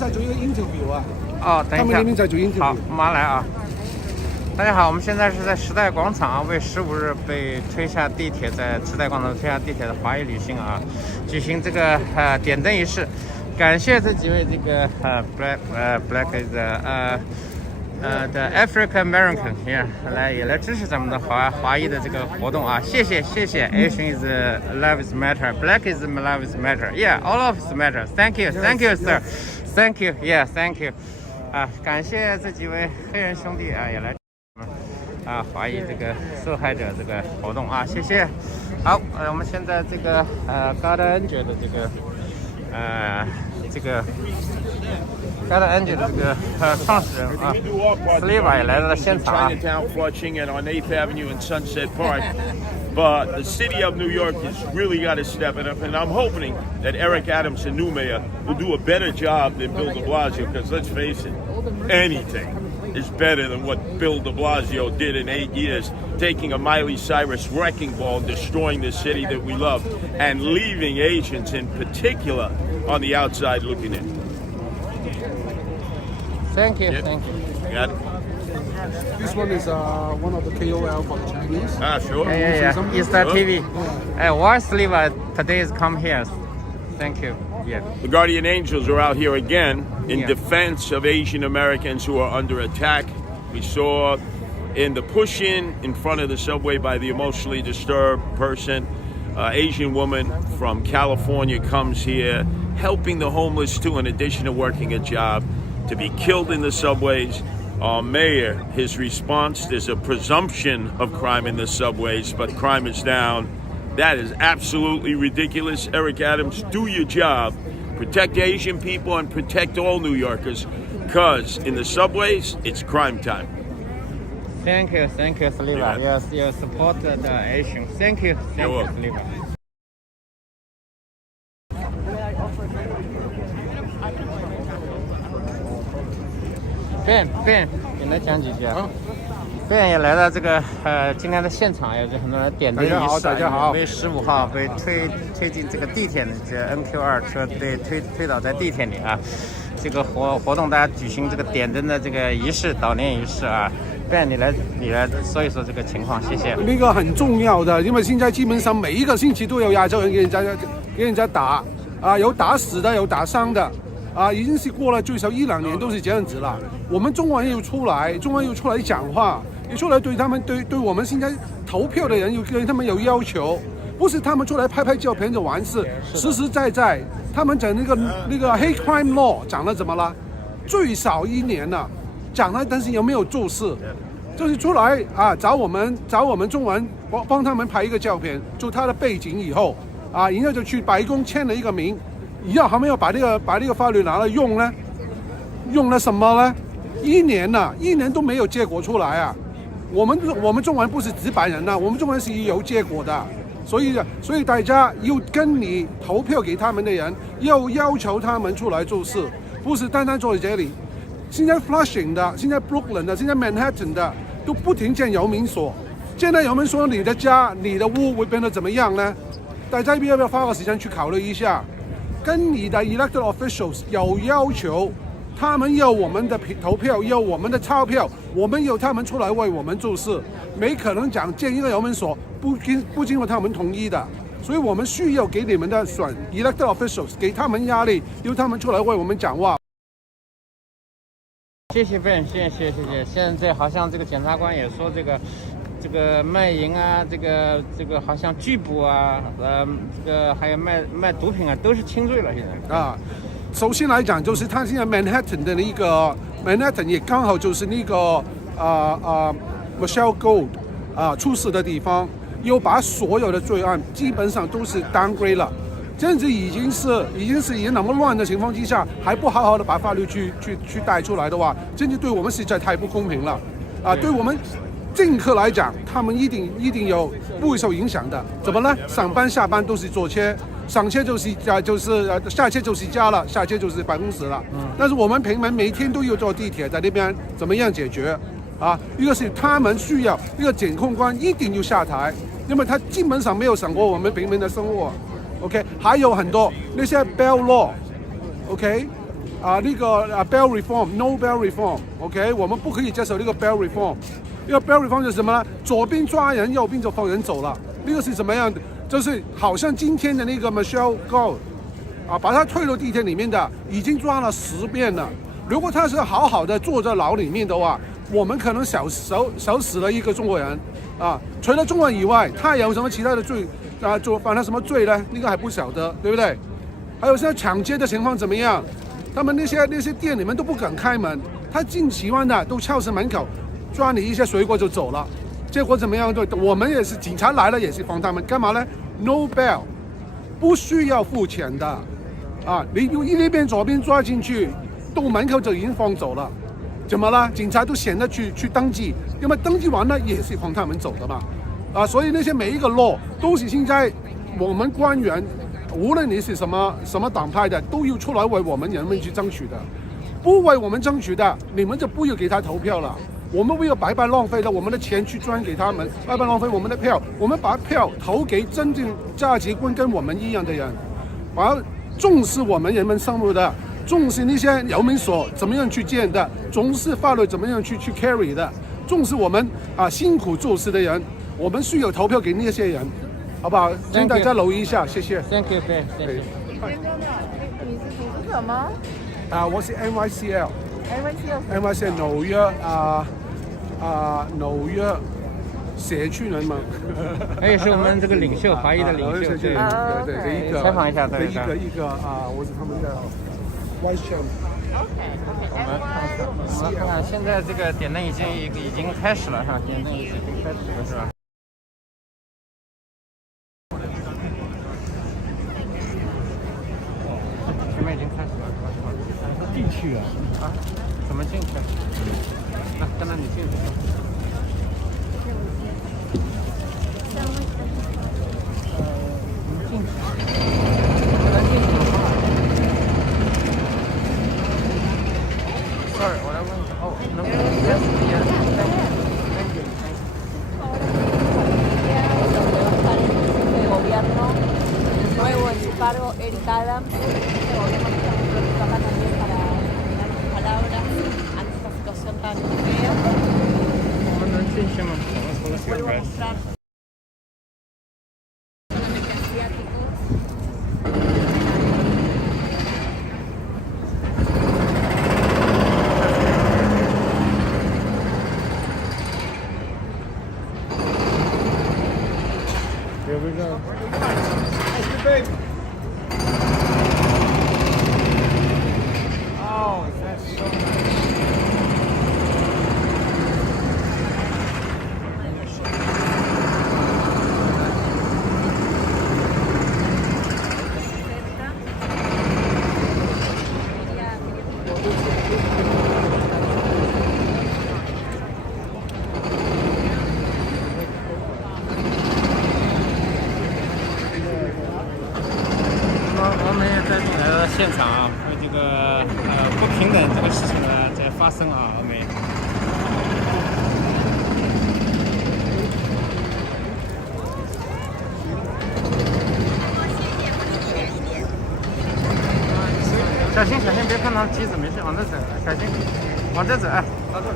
在做一个 interview 啊。哦，等一下。他们那边在做 interview。好，马上来啊。大家好，我们现在是在时代广场为15日被推下地铁，在时代广场推下地铁的华裔女性啊，举行这个点灯仪式。感谢这几位这个black is the African American here 也来支持咱们的华裔的这个活动啊，谢谢。Asian is lives matter, black is lives matter, yeah, all of us matter. Thank you, sir. Thank you, yeah, thank you. 感谢这几位黑人兄弟也来华裔这个受害者这个活动啊，谢谢。好，我们现在这个高达恩爵的这个高达恩爵的这个创始人啊 ，Live1 也来到了现场啊。Chinatown, Flushing, and on 8th Avenue and Sunset Park. But the city of New York has really got to step it up, and I'm hoping that Eric Adams, the new mayor, will do a better job than Bill de Blasio, because let's face it, anything is better than what Bill de Blasio did in 8 years, taking a Miley Cyrus wrecking ball and destroying the city that we love, and leaving Asians in particular on the outside looking in. Thank you, Yeah. thank you. Got it? This one is one of the KOL for the Chinese. Sure. Yeah. eStarTV. Why Live1 today is come here? Thank you. Yeah. The Guardian Angels are out here again in Yeah. defense of Asian Americans who are under attack. We saw in the push-in in front of the subway by the emotionally disturbed person, Asian woman from California comes here, helping the homeless too, in addition to working a job, to be killed in the subways. Our mayor, his response, there's a presumption of crime in the subways, but crime is down. That is absolutely ridiculous. Eric Adams, do your job. Protect Asian people and protect all New Yorkers, because in the subways, it's crime time. Thank you, Live1. Yes, you support the Asian. Thank you, Live1. Ben， 你来讲几句啊？Ben也来到这个今天的现场，有很多人点灯仪式。大家好。因为15号被推进这个地铁的这 NQ2 车被推倒在地铁里啊。这个活动大家举行这个点灯的这个仪式，悼念仪式啊。Ben， 你来说一说这个情况，谢谢。那个很重要的，因为现在基本上每一个星期都有亚洲人给人家打有打死的，有打伤的。已经是过了最少1、2年都是这样子了。我们中国人又出来讲话，也出来对他们对我们现在投票的人对他们有要求，不是他们出来拍照片就完事，实实在在他们讲那个 hate crime law 讲了怎么了？最少1年了，讲了，但是有没有做事？就是出来找我们中文帮他们拍一个照片，就他的背景以后然后就去白宫签了一个名。以后还没有把这个法律拿来用呢？用了什么呢？1年了，1年都没有结果出来啊！我们中国人不是直白人呐，我们中国人是有结果的，所以大家要跟你投票给他们的人，要求他们出来做事，不是单单坐在这里。现在 Flushing 的，现在 Brooklyn 的，现在 Manhattan 的，都不停建游民所。现在有人说你的家、你的屋会变得怎么样呢？大家要不要花个时间去考虑一下？跟你的 elected officials 有要求，他们要我们的投票，要我们的钞票，我们要他们出来为我们做事，没可能建一个游民所不经过他们同意的，所以我们需要给你们的选 elected officials 给他们压力，要他们出来为我们讲话。谢谢 Ben， 谢谢。现在好像这个检察官也说这个卖淫这个好像拒捕这个还有卖毒品都是轻罪了现在。首先来讲，就是他现在 Manhattan 的一个 Manhattan 也刚好就是那个Michelle Gold 出事的地方，又把所有的罪案基本上都是 downgrade 了。这样子已经那么乱的情况之下，还不好好的把法律去带出来的话，真的对我们实在太不公平了对我们政客来讲，他们一定有不会受影响的。怎么呢？上班下班都是坐车，上车就是下车就是家了，下车就是办公室了。但是我们平民每天都要坐地铁，在那边怎么样解决一个是他们需要一个检控官一定要下台，因为他基本上没有想过我们平民的生活。OK， 还有很多那些 bail law，OK，那个bail reform，no bail reform，OK，我们不可以接受那个 bail reform。因为 bail reform 是什么呢？左边抓人，右边就放人走了。那个是什么样的？就是好像今天的那个 Michelle Go， 把他推到地铁里面的，已经抓了10遍了。如果他是好好的坐在牢里面的话，我们可能少死了一个中国人除了中国人以外，他有什么其他的罪犯了什么罪呢？那个还不晓得，对不对？还有现在抢劫的情况怎么样？他们那些店里面都不敢开门，他进喜欢的都敲死门口，抓你一些水果就走了。结果怎么样？对，我们也是警察来了也是放他们，干嘛呢 ？No bail， 不需要付钱的你那边左边抓进去，到门口就已经放走了。怎么了？警察都闲得去登记，因为登记完了也是放他们走的嘛。所以那些每一个 law 都是现在我们官员，无论你是什么党派的，都要出来为我们人民去争取的。不为我们争取的，你们就不要给他投票了。我们不要白白浪费了我们的钱去捐给他们，白白浪费我们的票。我们把票投给真正价值观跟我们一样的人，重视我们人民生活的，重视那些游民所怎么样去建的，重视法律怎么样去 carry 的，重视我们辛苦做事的人，我们需要投票给那些人，好不好？请大家留意一下，谢谢。Thank you， 谢谢。你是组织者吗？我是 NYCL 纽约社区人嘛。也是我们这个领袖，华裔的领袖。对，采访一下，对。我是他们的 Vice Chairman。我们看看，现在这个点灯已经开始了，是吧？点灯已经开始了，是吧？前面已经开始了，是吧？进去怎么进去？那跟着你进去。Sorry， 我来问一下。能不能nuevo en su cargo, Eric Adams, este gobierno trabaja también para terminar sus palabras ante esta situación tan fea. 我们能进去吗？我们除了 Vuelvo a mostrar solamente asiáticos. Here we go. Oh, that's so nice. 我们也在来到现场为这个不平等这个事情呢在发生我们。小心别碰到机子，没事，往这走，小心，往这走，到这来，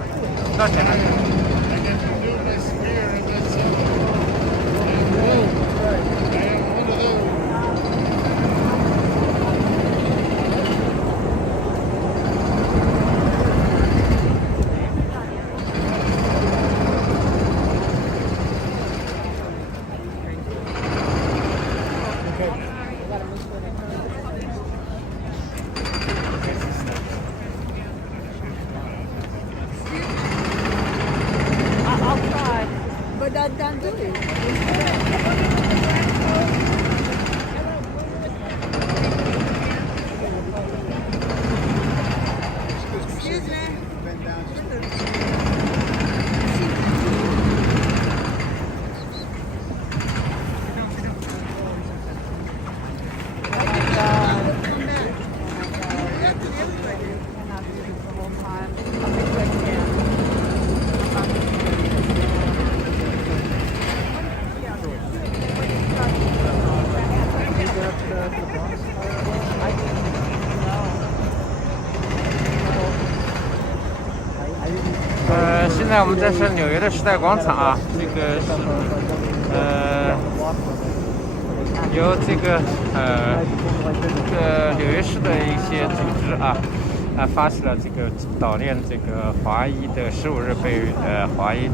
到前面。I'll try, but don't do it. Excuse me. 在我们这是纽约的时代广场啊，这个是由这个纽约市的一些组织发起了这个悼念这个华裔的15日被华裔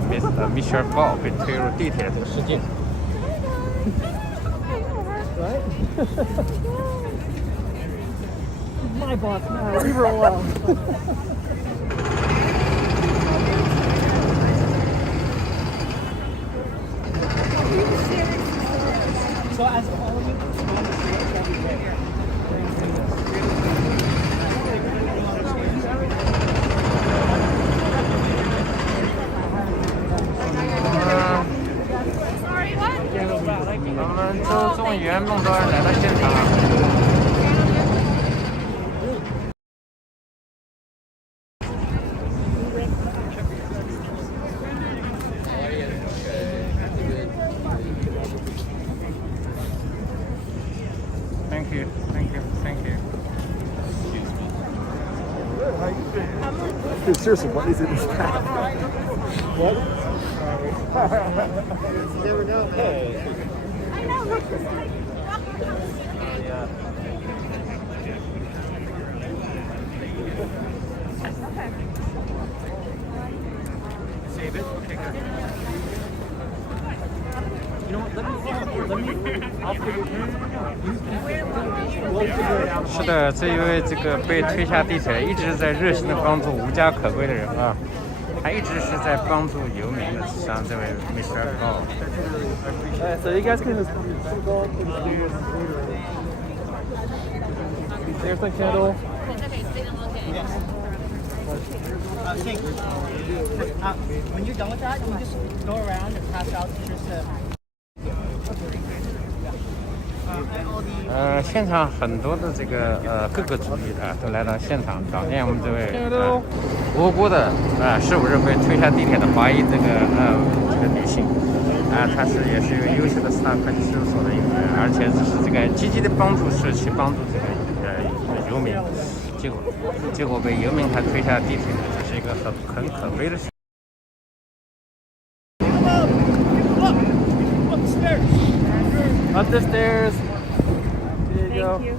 Michelle Go 被推入地铁的这个事件。My boss now. Leave her alone. So as all of you Sorry, what? 我们周众议员孟昭文来到现场了。Thank you, thank you, thank you. Dude, seriously, what is it? What? You never know, man. I know, look, it's like... Save it? Okay, good. You know what? Let me. I'll figure it out. 是的，这一位这个被推下地铁，一直在热心的帮助无家可归的人啊，他一直是在帮助游民的，像这位 Mr. Go。So you guys can just go up and there's the candle. When you're done with that, you just go around and pass out pictures to. 现场很多的这个各个族裔都来到现场悼念我们这位无辜的15日被推下地铁的华裔这个女性她也是一个优秀的司法会计事务所的一个人，而且只是这个积极的帮助社区，帮助这个游民，结果被游民还推下地铁，这是一个很可悲的事。Up the stairs. There you go. you.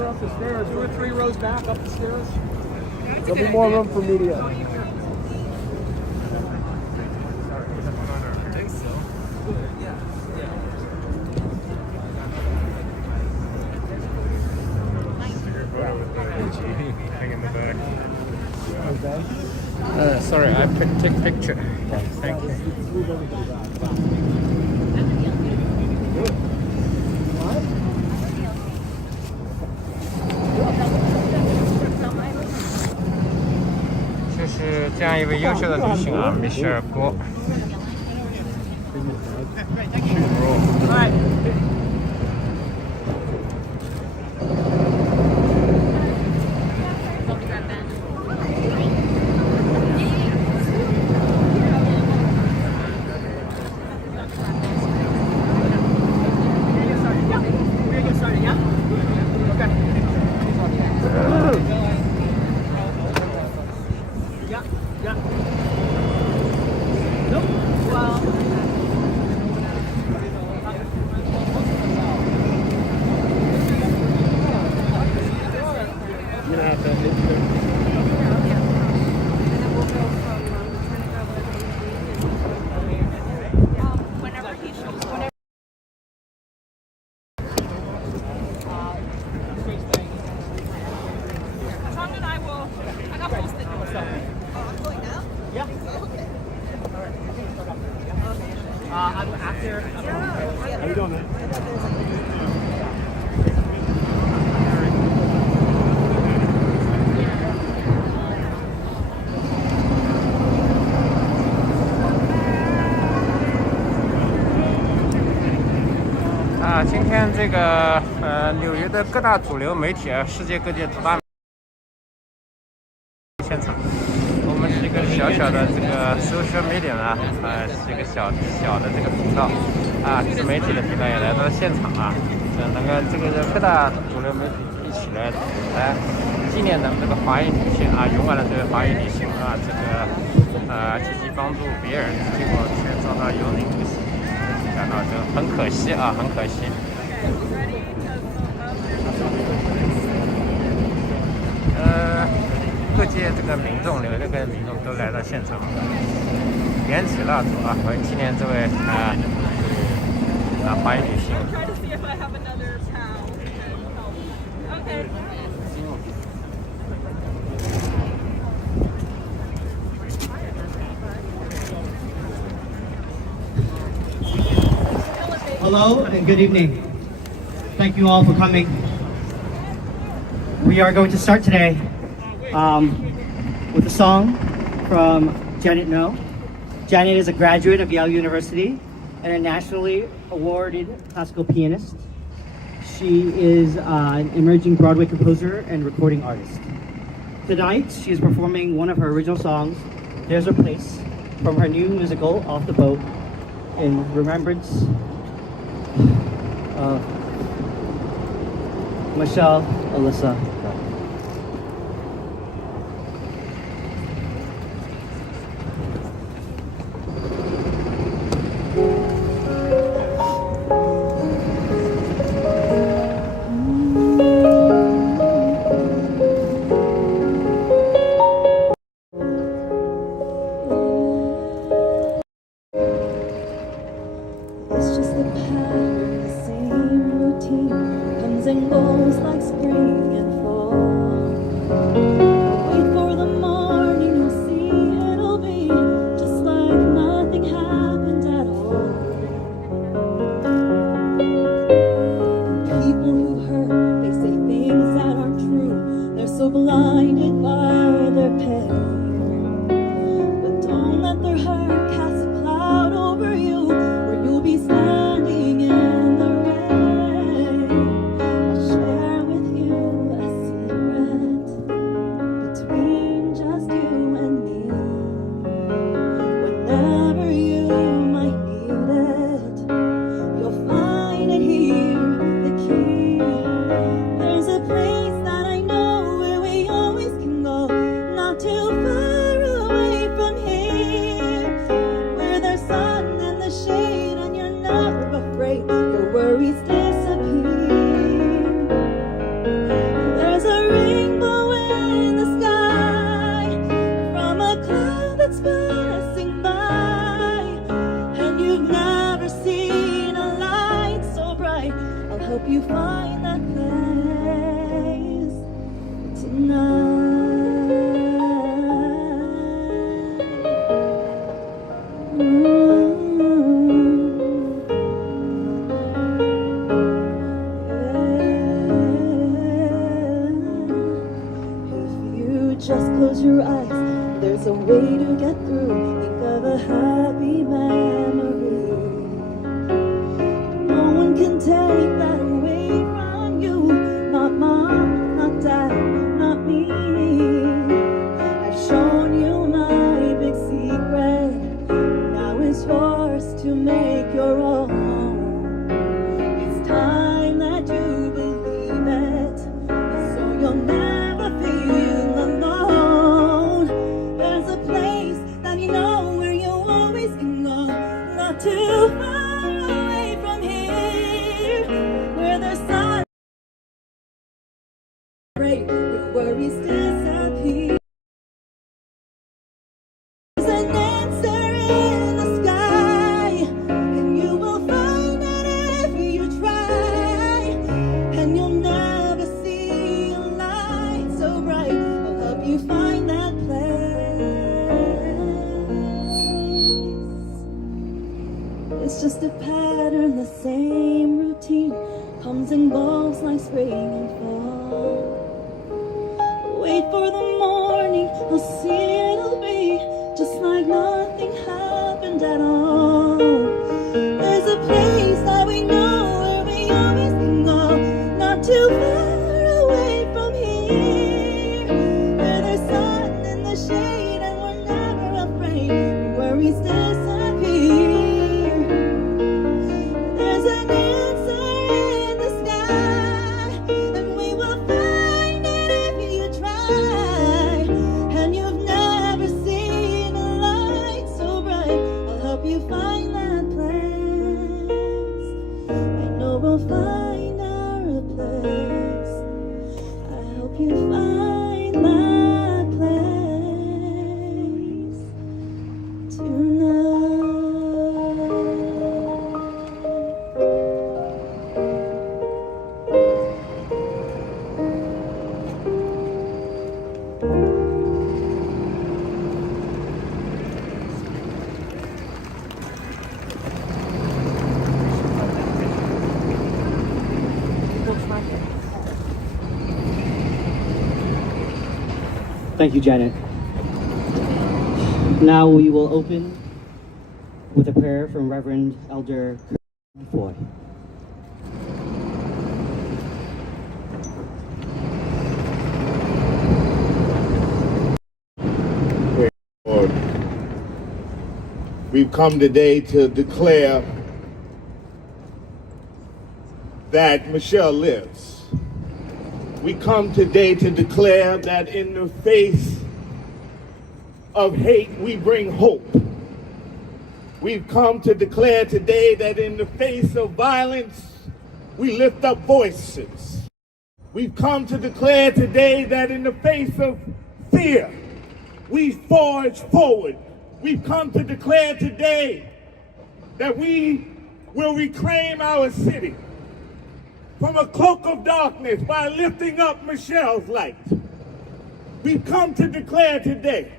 Up the stairs. 2 or 3 rows back up the stairs. There'll be more room for media. Sorry, I take picture. Thank you. 就是这样一位优秀的女性啊，米歇尔郭。I'm after. How you doing, man? 啊，今天这个纽约的各大主流媒体啊，世界各地主大现场，我们是一个小小的这个 social media 呢，是一个小的这个频道啊，自媒体的频道也来到了现场啊，能够这个各大主流媒体一起来纪念咱们这个华裔女性啊，勇敢的这个华裔女性啊，这个积极帮助别人，结果却遭到幽灵不喜，感到就很可惜啊，很可惜。各界这个民众，纽约各界民众都来到现场，点起蜡烛啊，为纪念这位华裔女性。Hello and good evening. Thank you all for coming. We are going to start today with a song from Janet No. Janet is a graduate of Yale University and a nationally awarded classical pianist. She is an emerging Broadway composer and recording artist. Tonight, she is performing one of her original songs, There's a Place, from her new musical, Off the Boat, in remembrance of Michelle Alyssa. It's just the pattern, the same routine, comes and goes like spring and fall. Wait for the morning, you'll see it'll be just like nothing happened at all. People who hurt, they say things that aren't true. They're so blinded by their pain. But don't let their hurt cast a cloud over you, where you'll be standing in the rain. I'll share with you a secret between just you and me. Whenever you might need it, you'll find it here, the key. There's a place that I know where we always can go, not too far away from here, where there's sun and the shade and you're never afraid your worries disappear. There's a rainbow in the sky from a cloud that's passing by, and you've never seen a light so bright. I'll help you find that place tonight. If you just close your eyes, there's a way to get through. Think of a happy memory. No one can take that away from you. Not mom, not dad, not me. I've shown you my big secret. Now it's yours to make your own. It's time that you believe it, so you'll never feel alone. There's a place that you know where you always can go, not too far away from here, where there's sun, your worries disappear. There's an answer in the sky, and you will find it if you try, and you'll never see a light so bright. I'll help you find that place. It's just a pattern, the same routine, comes and goes like spring and fall. Wait for the morning, I'll see it'll be just like nothing happened at all. There's a place that we know where we worries disappear. There's an answer in the sky, and we will find it if you try. And you've never seen a light so bright. I'll help you find that place. I know we'll find our place. I hope you find that place tonight. Thank you, Janet. Now we will open with a prayer from Reverend Elder Foy. Lord, we've come today to declare that Michelle lives. We come today to declare that in the face of hate, we bring hope. We've come to declare today that in the face of violence, we lift up voices. We've come to declare today that in the face of fear, we forge forward. We've come to declare today that we will reclaim our city from a cloak of darkness by lifting up Michelle's light. We've come to declare today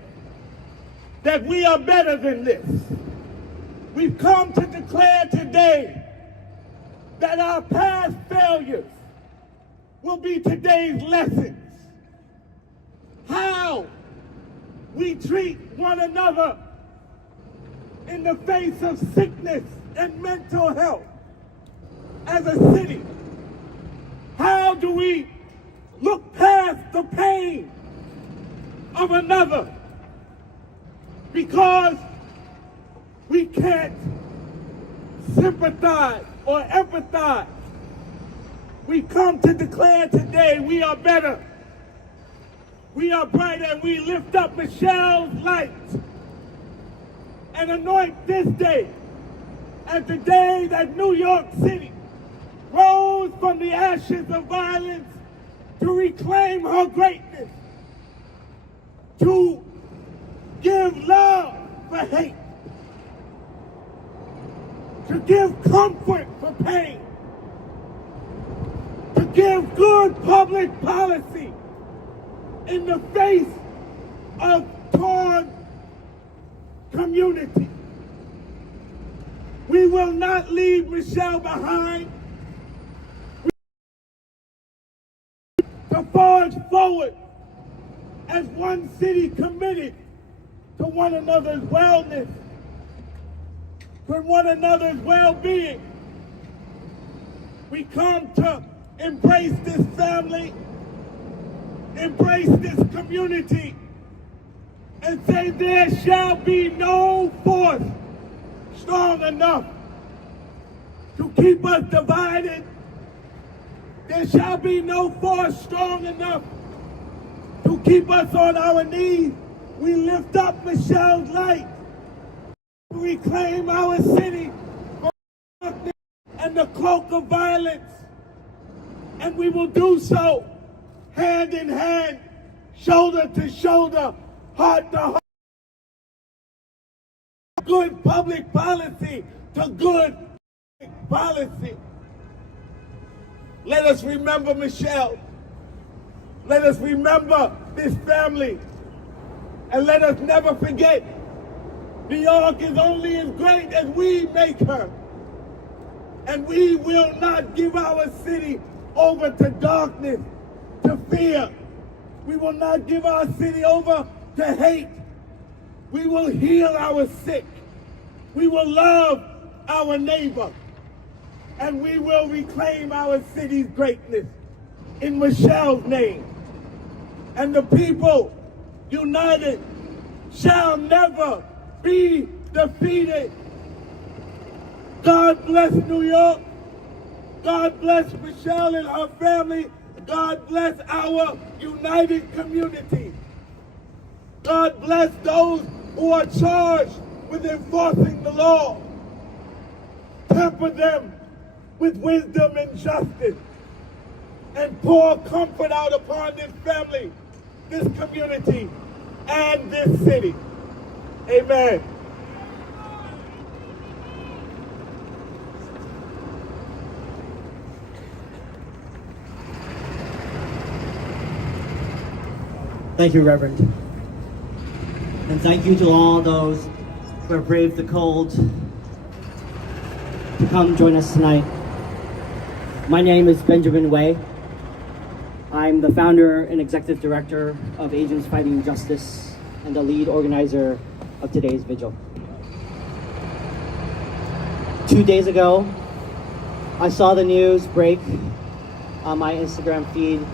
that we are better than this. We've come to declare today that our past failures will be today's lessons. How we treat one another in the face of sickness and mental health as a city. How do we look past the pain of another because we can't sympathize or empathize? We come to declare today we are better. We are brighter, and we lift up Michelle's light and anoint this day as the day that New York City rose from the ashes of violence to reclaim her greatness, to give love for hate, to give comfort for pain, to give good public policy in the face of torn community. We will not leave Michelle behind. To forge forward as one city committed to one another's wellness, to one another's well-being. We come to embrace this family, embrace this community, and say there shall be no force strong enough to keep us divided. There shall be no force strong enough to keep us on our knees. We lift up Michelle's light to reclaim our city from darkness and the cloak of violence. And we will do so hand in hand, shoulder to shoulder, heart to heart. Good public policy to good public policy. Let us remember Michelle. Let us remember this family. And let us never forget, New York is only as great as we make her. And we will not give our city over to darkness, to fear. We will not give our city over to hate. We will heal our sick. We will love our neighbor. And we will reclaim our city's greatness in Michelle's name. And the people united shall never be defeated. God bless New York. God bless Michelle and her family. God bless our united community. God bless those who are charged with enforcing the law. Temper them with wisdom and justice, and pour comfort out upon this family, this community, and this city. Amen. Thank you, Reverend. And thank you to all those who have braved the cold to come join us tonight. My name is Benjamin Way. I'm the founder and executive director of Agents Fighting Justice and the lead organizer of today's vigil. 2 days ago, I saw the news break on my Instagram feed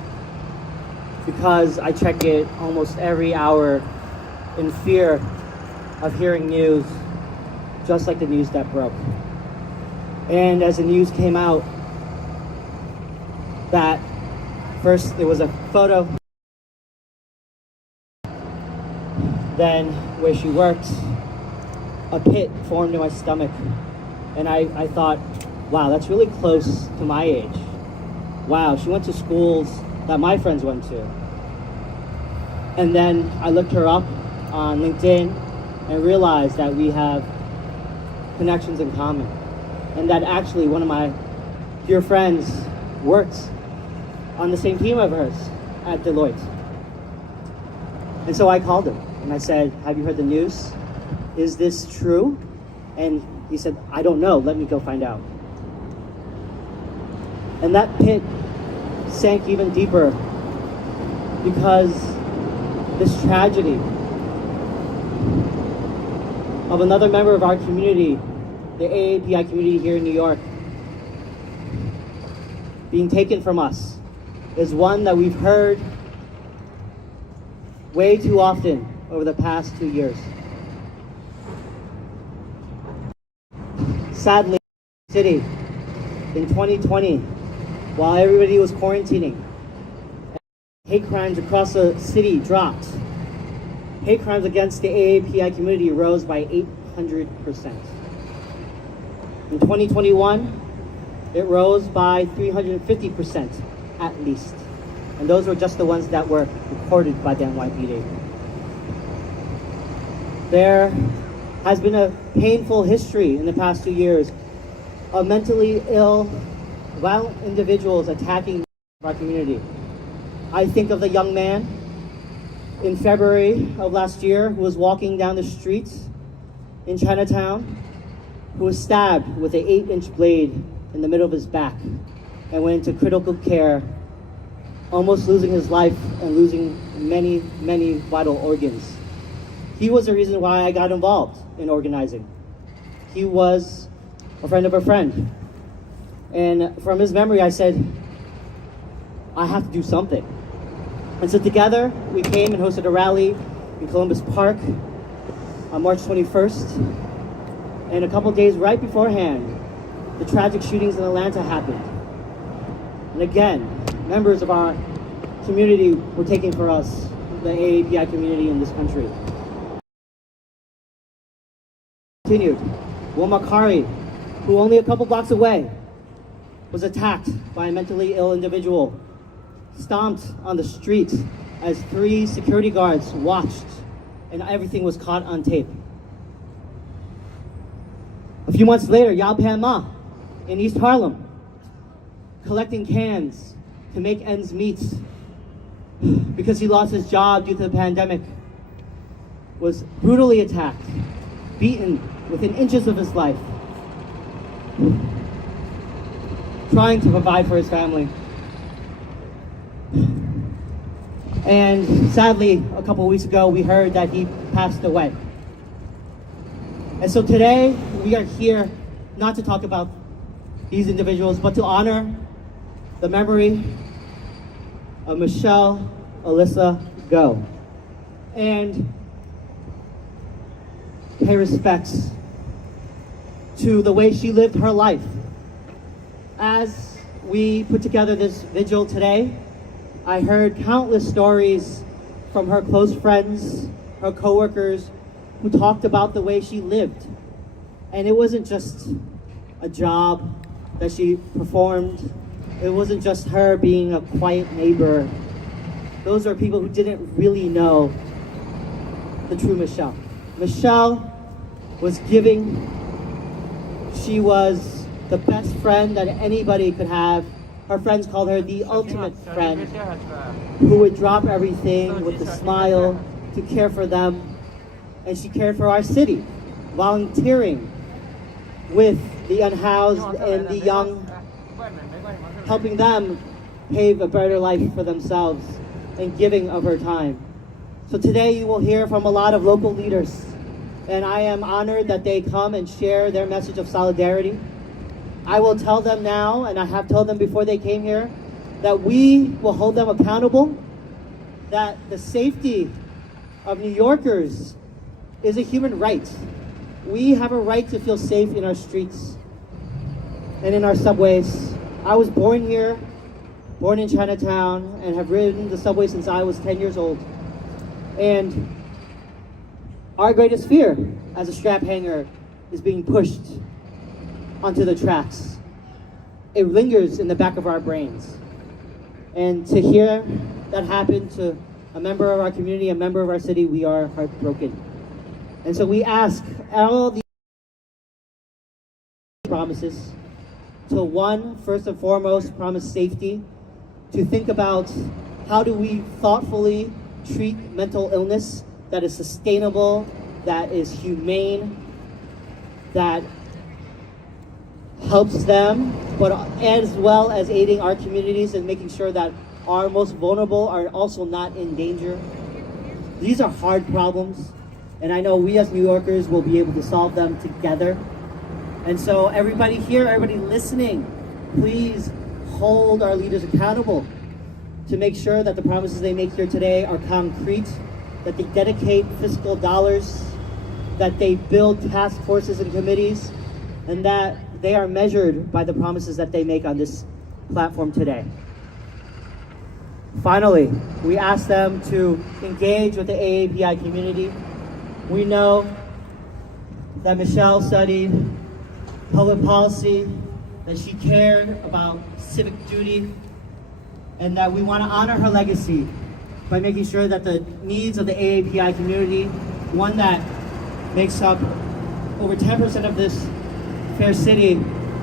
because I check it almost every hour in fear of hearing news just like the news that broke. And as the news came out, that first it was a photo, then where she worked, a pit formed in my stomach. And I thought, wow, that's really close to my age. Wow, she went to schools that my friends went to. And then I looked her up on LinkedIn and realized that we have connections in common. And that actually one of my dear friends works on the same team of hers at Deloitte. And so I called him and I said, have you heard the news? Is this true? And he said, I don't know, let me go find out. And that pit sank even deeper because this tragedy of another member of our community, the AAPI community here in New York, being taken from us is one that we've heard way too often over the past 2 years. Sadly, city in 2020, while everybody was quarantining, hate crimes across the city dropped. Hate crimes against the AAPI community rose by 800%. In 2021, it rose by 350% at least. And those were just the ones that were recorded by the NYPD. There has been a painful history in the past 2 years of mentally ill, violent individuals attacking our community. I think of the young man in February of last year who was walking down the street in Chinatown, who was stabbed with an 8-inch blade in the middle of his back and went into critical care, almost losing his life and losing many, many vital organs. He was the reason why I got involved in organizing. He was a friend of a friend. And from his memory, I said, I have to do something. And so together, we came and hosted a rally in Columbus Park on March 21st. And a couple days right beforehand, the tragic shootings in Atlanta happened. And again, members of our community were taken for us, the AAPI community in this country. Continued. Will Makari, who only a couple blocks away, was attacked by a mentally ill individual, stomped on the street as 3 security guards watched, and everything was caught on tape. A few months later, Yao Pan Ma in East Harlem, collecting cans to make ends meet because he lost his job due to the pandemic, was brutally attacked, beaten within inches of his life, trying to provide for his family. And sadly, a couple of weeks ago, we heard that he passed away. And so today, we are here not to talk about these individuals, but to honor the memory of Michelle Alyssa Go. And pay respects to the way she lived her life. As we put together this vigil today, I heard countless stories from her close friends, her coworkers, who talked about the way she lived. And it wasn't just a job that she performed. It wasn't just her being a quiet neighbor. Those are people who didn't really know the true Michelle. Michelle was giving. She was the best friend that anybody could have. Her friends called her the ultimate friend, who would drop everything with a smile to care for them. And she cared for our city, volunteering with the unhoused and the young, helping them pave a better life for themselves and giving of her time. So today you will hear from a lot of local leaders, and I am honored that they come and share their message of solidarity. I will tell them now, and I have told them before they came here, that we will hold them accountable, that the safety of New Yorkers is a human right. We have a right to feel safe in our streets and in our subways. I was born here, born in Chinatown, and have ridden the subway since I was 10 years old. And our greatest fear as a strap hanger is being pushed onto the tracks. It lingers in the back of our brains. And to hear that happen to a member of our community, a member of our city, we are heartbroken. And so we ask all the promises to, one, first and foremost, promise safety, to think about how do we thoughtfully treat mental illness that is sustainable, that is humane, that helps them, but as well as aiding our communities and making sure that our most vulnerable are also not in danger. These are hard problems, and I know we as New Yorkers will be able to solve them together. And so everybody here, everybody listening, please hold our leaders accountable to make sure that the promises they make here today are concrete, that they dedicate fiscal dollars, that they build task forces and committees, and that they are measured by the promises that they make on this platform today. Finally, we ask them to engage with the AAPI community. We know that Michelle studied public policy, that she cared about civic duty, and that we want to honor her legacy by making sure that the needs of the AAPI community, one that makes up over 10% of this fair city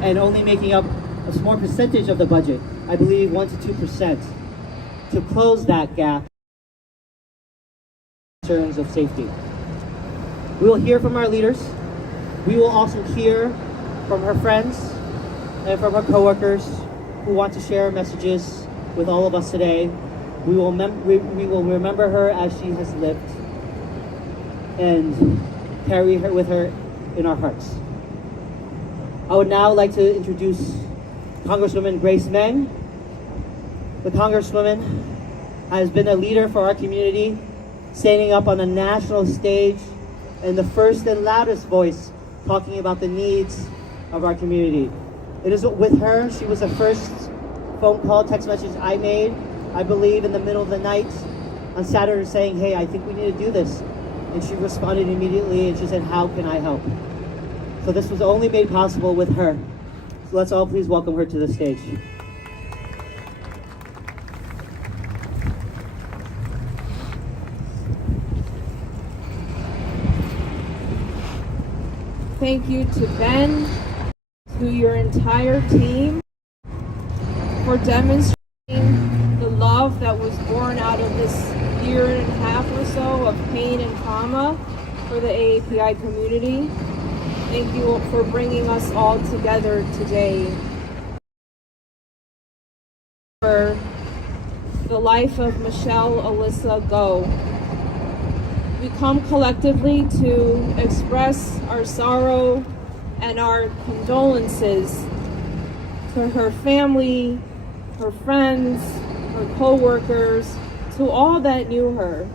and only making up a small percentage of the budget, I believe 1 to 2%, to close that gap in terms of safety. We will hear from our leaders. We will also hear from her friends and from her coworkers who want to share messages with all of us today. We will remember her as she has lived and carry her with her in our hearts. I would now like to introduce Congresswoman Grace Meng. The Congresswoman has been a leader for our community, standing up on a national stage and the first and loudest voice talking about the needs of our community. It is with her, she was the first phone call, text message I made, I believe in the middle of the night on Saturday, saying, hey, I think we need to do this. And she responded immediately and she said, how can I help? So this was only made possible with her. So let's all please welcome her to the stage. Thank you to Ben, to your entire team for demonstrating the love that was born out of this year and a half or so of pain and trauma for the AAPI community. Thank you for bringing us all together today. For the life of Michelle Alyssa Go. We come collectively to express our sorrow and our condolences to her family, her friends, her co-workers, to all that knew her.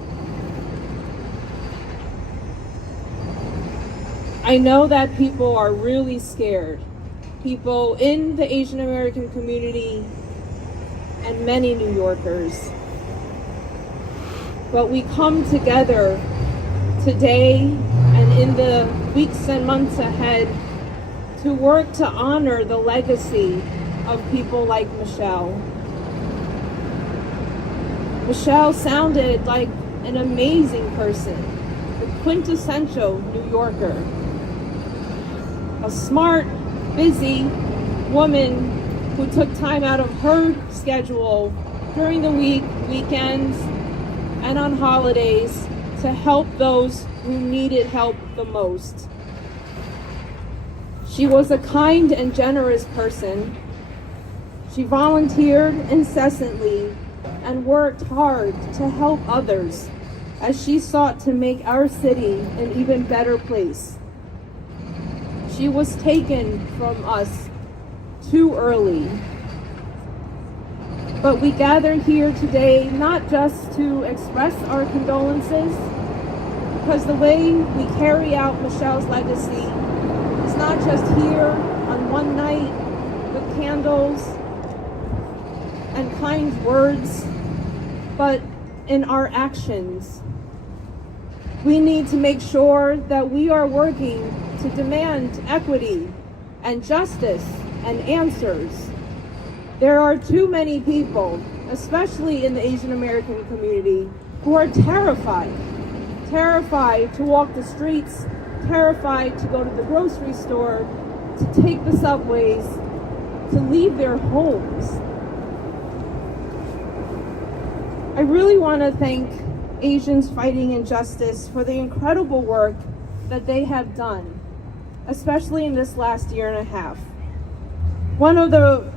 I know that people are really scared. People in the Asian American community and many New Yorkers. But we come together today and in the weeks and months ahead to work to honor the legacy of people like Michelle. Michelle sounded like an amazing person, the quintessential New Yorker. A smart, busy woman who took time out of her schedule during the week, weekends, and on holidays to help those who needed help the most. She was a kind and generous person. She volunteered incessantly and worked hard to help others as she sought to make our city an even better place. She was taken from us too early. But we gather here today not just to express our condolences, because the way we carry out Michelle's legacy is not just here on one night with candles and kind words, but in our actions. We need to make sure that we are working to demand equity and justice and answers. There are too many people, especially in the Asian American community, who are terrified to walk the streets, terrified to go to the grocery store, to take the subways, to leave their homes. I really want to thank Asians Fighting Injustice for the incredible work that they have done, especially in this last year and a half. One of the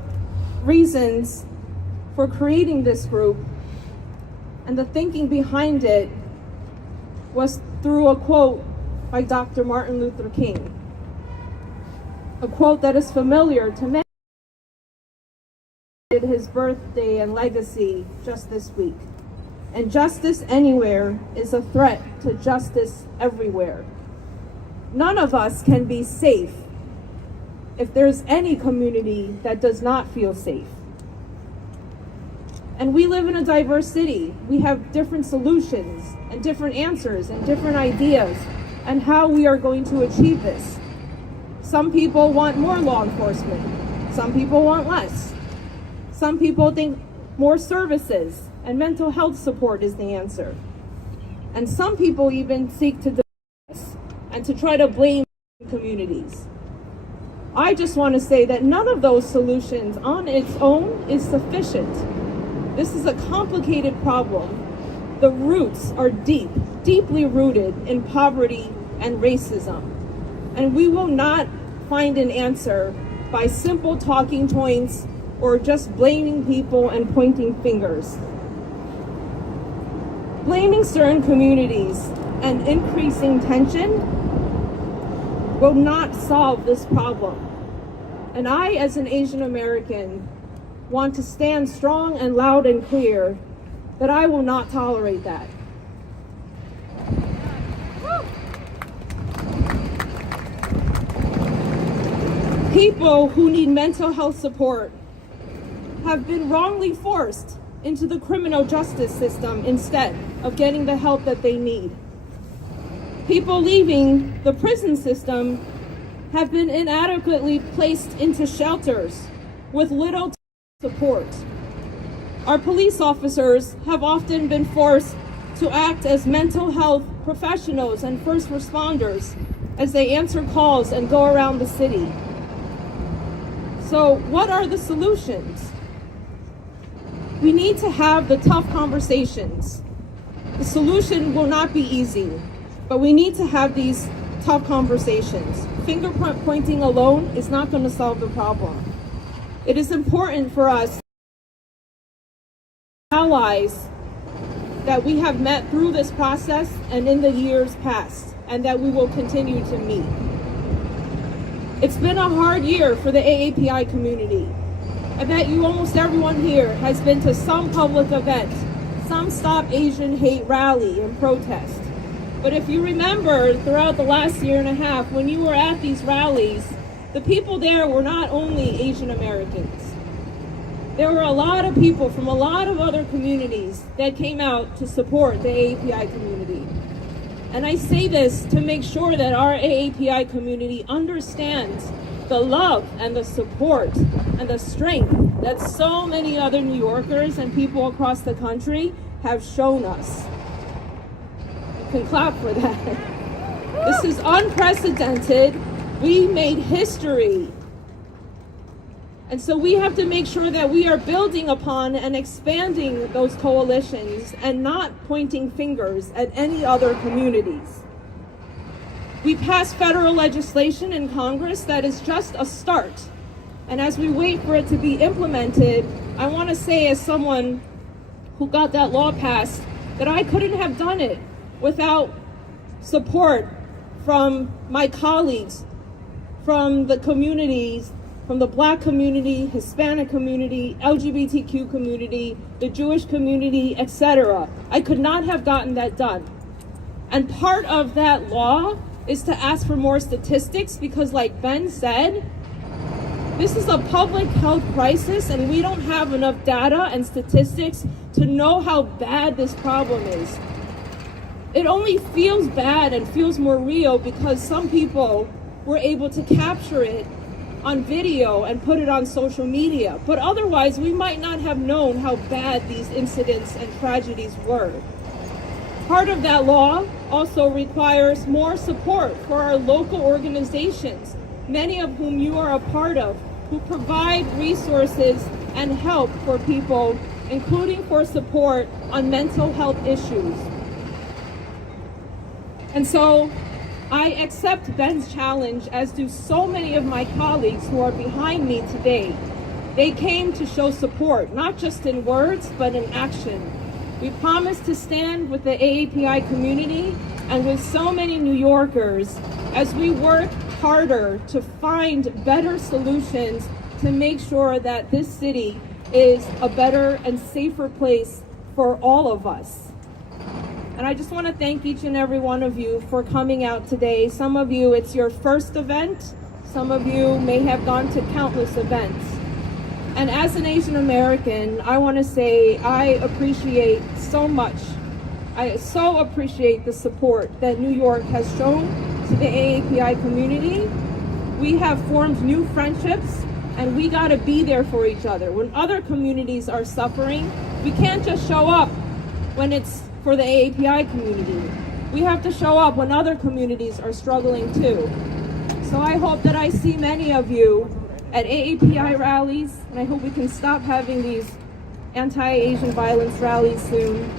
reasons for creating this group and the thinking behind it was through a quote by Dr. Martin Luther King, a quote that is familiar to many. His birthday and legacy just this week. And justice anywhere is a threat to justice everywhere. None of us can be safe if there's any community that does not feel safe. And we live in a diverse city. We have different solutions and different answers and different ideas and how we are going to achieve this. Some people want more law enforcement. Some people want less. Some people think more services and mental health support is the answer. And some people even seek to divide us and to try to blame communities. I just want to say that none of those solutions on its own is sufficient. This is a complicated problem. The roots are deep, deeply rooted in poverty and racism. And we will not find an answer by simple talking points or just blaming people and pointing fingers. Blaming certain communities and increasing tension will not solve this problem. And I, as an Asian American, want to stand strong and loud and clear that I will not tolerate that. People who need mental health support have been wrongly forced into the criminal justice system instead of getting the help that they need. People leaving the prison system have been inadequately placed into shelters with little support. Our police officers have often been forced to act as mental health professionals and first responders as they answer calls and go around the city. So what are the solutions? We need to have the tough conversations. The solution will not be easy, but we need to have these tough conversations. Finger pointing alone is not going to solve the problem. It is important for us, allies, that we have met through this process and in the years past, and that we will continue to meet. It's been a hard year for the AAPI community. I bet you almost everyone here has been to some public event, some Stop Asian Hate rally and protest. But if you remember throughout the last year and a half, when you were at these rallies, the people there were not only Asian Americans. There were a lot of people from a lot of other communities that came out to support the AAPI community. And I say this to make sure that our AAPI community understands the love and the support and the strength that so many other New Yorkers and people across the country have shown us. You can clap for that. This is unprecedented. We made history. And so we have to make sure that we are building upon and expanding those coalitions and not pointing fingers at any other communities. We passed federal legislation in Congress that is just a start. And as we wait for it to be implemented, I want to say, as someone who got that law passed, that I couldn't have done it without support from my colleagues, from the communities, from the Black community, Hispanic community, LGBTQ community, the Jewish community, etc. I could not have gotten that done. And part of that law is to ask for more statistics because, like Ben said, this is a public health crisis and we don't have enough data and statistics to know how bad this problem is. It only feels bad and feels more real because some people were able to capture it on video and put it on social media. But otherwise, we might not have known how bad these incidents and tragedies were. Part of that law also requires more support for our local organizations, many of whom you are a part of, who provide resources and help for people, including for support on mental health issues. And so I accept Ben's challenge, as do so many of my colleagues who are behind me today. They came to show support, not just in words, but in action. We promise to stand with the AAPI community and with so many New Yorkers as we work harder to find better solutions to make sure that this city is a better and safer place for all of us. And I just want to thank each and every one of you for coming out today. Some of you, it's your first event. Some of you may have gone to countless events. And as an Asian American, I want to say I appreciate so much. I so appreciate the support that New York has shown to the AAPI community. We have formed new friendships, and we got to be there for each other. When other communities are suffering, we can't just show up when it's for the AAPI community. We have to show up when other communities are struggling too. So I hope that I see many of you at AAPI rallies, and I hope we can stop having these anti-Asian violence rallies soon.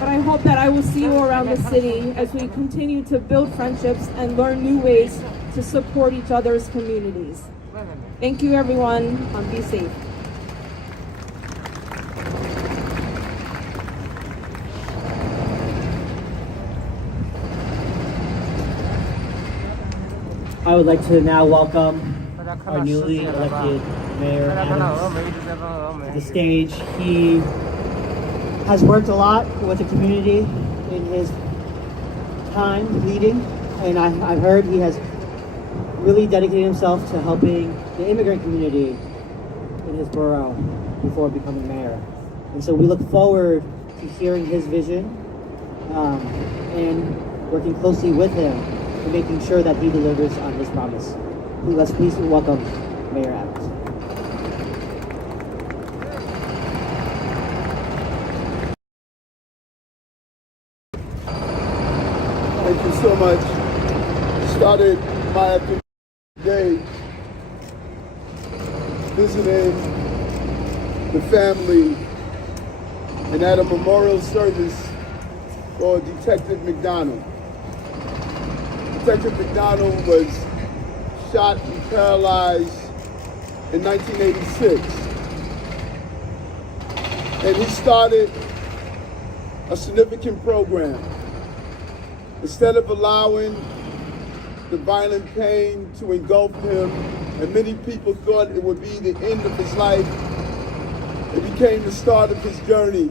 But I hope that I will see you around the city as we continue to build friendships and learn new ways to support each other's communities. Thank you, everyone. Be safe. I would like to now welcome our newly elected Mayor Adams to the stage. He has worked a lot with the community in his time leading, and I've heard he has really dedicated himself to helping the immigrant community in his borough before becoming mayor. And so we look forward to hearing his vision and working closely with him and making sure that he delivers on his promise. Let's please welcome Mayor Adams. Thank you so much. Started my day visiting the family and at a memorial service for Detective McDonald. Detective McDonald was shot and paralyzed in 1986. And he started a significant program. Instead of allowing the violent pain to engulf him, and many people thought it would be the end of his life, it became the start of his journey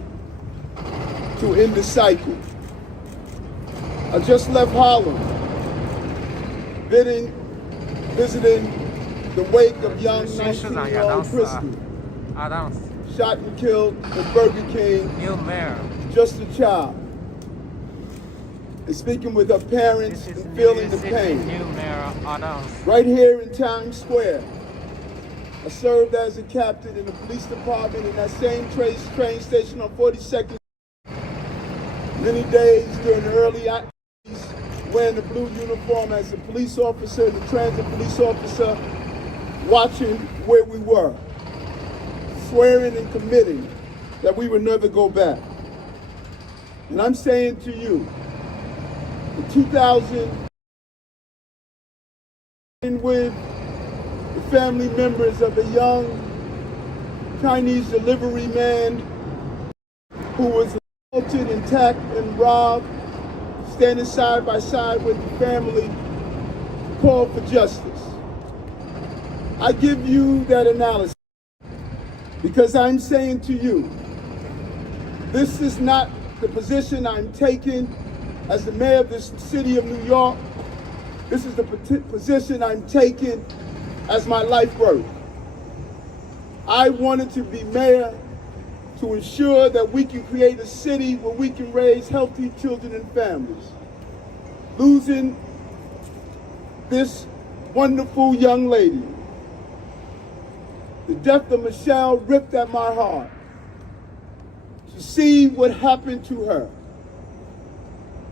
to end the cycle. I just left Harlem, visiting the wake of young 新市长亚当 19-year-old 斯啊 Christy, 阿当斯 shot and killed at Burger King, New Mayor just a child, and speaking with her parents This is and New feeling York the City pain. New Mayor 阿当斯 Right here in Times Square, I served as a captain in the police department in that same train station on 42nd. Many days during the early 80s, wearing the blue uniform as a police officer and a transit police officer, watching where we were, swearing and committing that we would never go back. And I'm saying to you, in 2000, with the family members of a young Chinese delivery man who was assaulted, attacked, and robbed, standing side by side with the family, called for justice. I give you that analysis because I'm saying to you, this is not the position I'm taking as the mayor of this city of New York. This is the position I'm taking as my life work. I wanted to be mayor to ensure that we can create a city where we can raise healthy children and families. Losing this wonderful young lady, the death of Michelle ripped at my heart. To see what happened to her,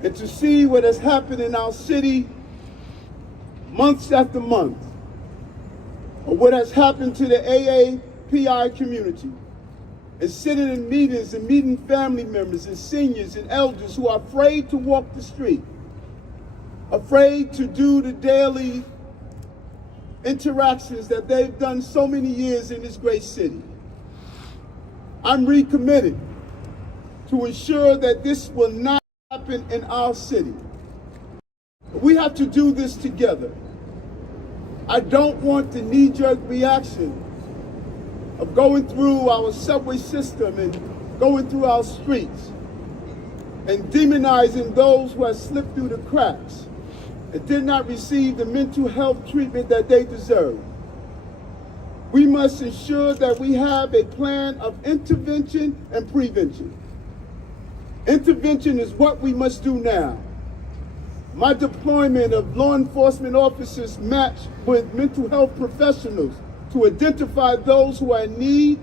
and to see what has happened in our city months after month, or what has happened to the AAPI community, and sitting in meetings and meeting family members and seniors and elders who are afraid to walk the street, afraid to do the daily interactions that they've done so many years in this great city. I'm recommitted to ensure that this will not happen in our city. We have to do this together. I don't want the knee-jerk reaction of going through our subway system and going through our streets and demonizing those who have slipped through the cracks and did not receive the mental health treatment that they deserve. We must ensure that we have a plan of intervention and prevention. Intervention is what we must do now. My deployment of law enforcement officers matched with mental health professionals to identify those who are in need,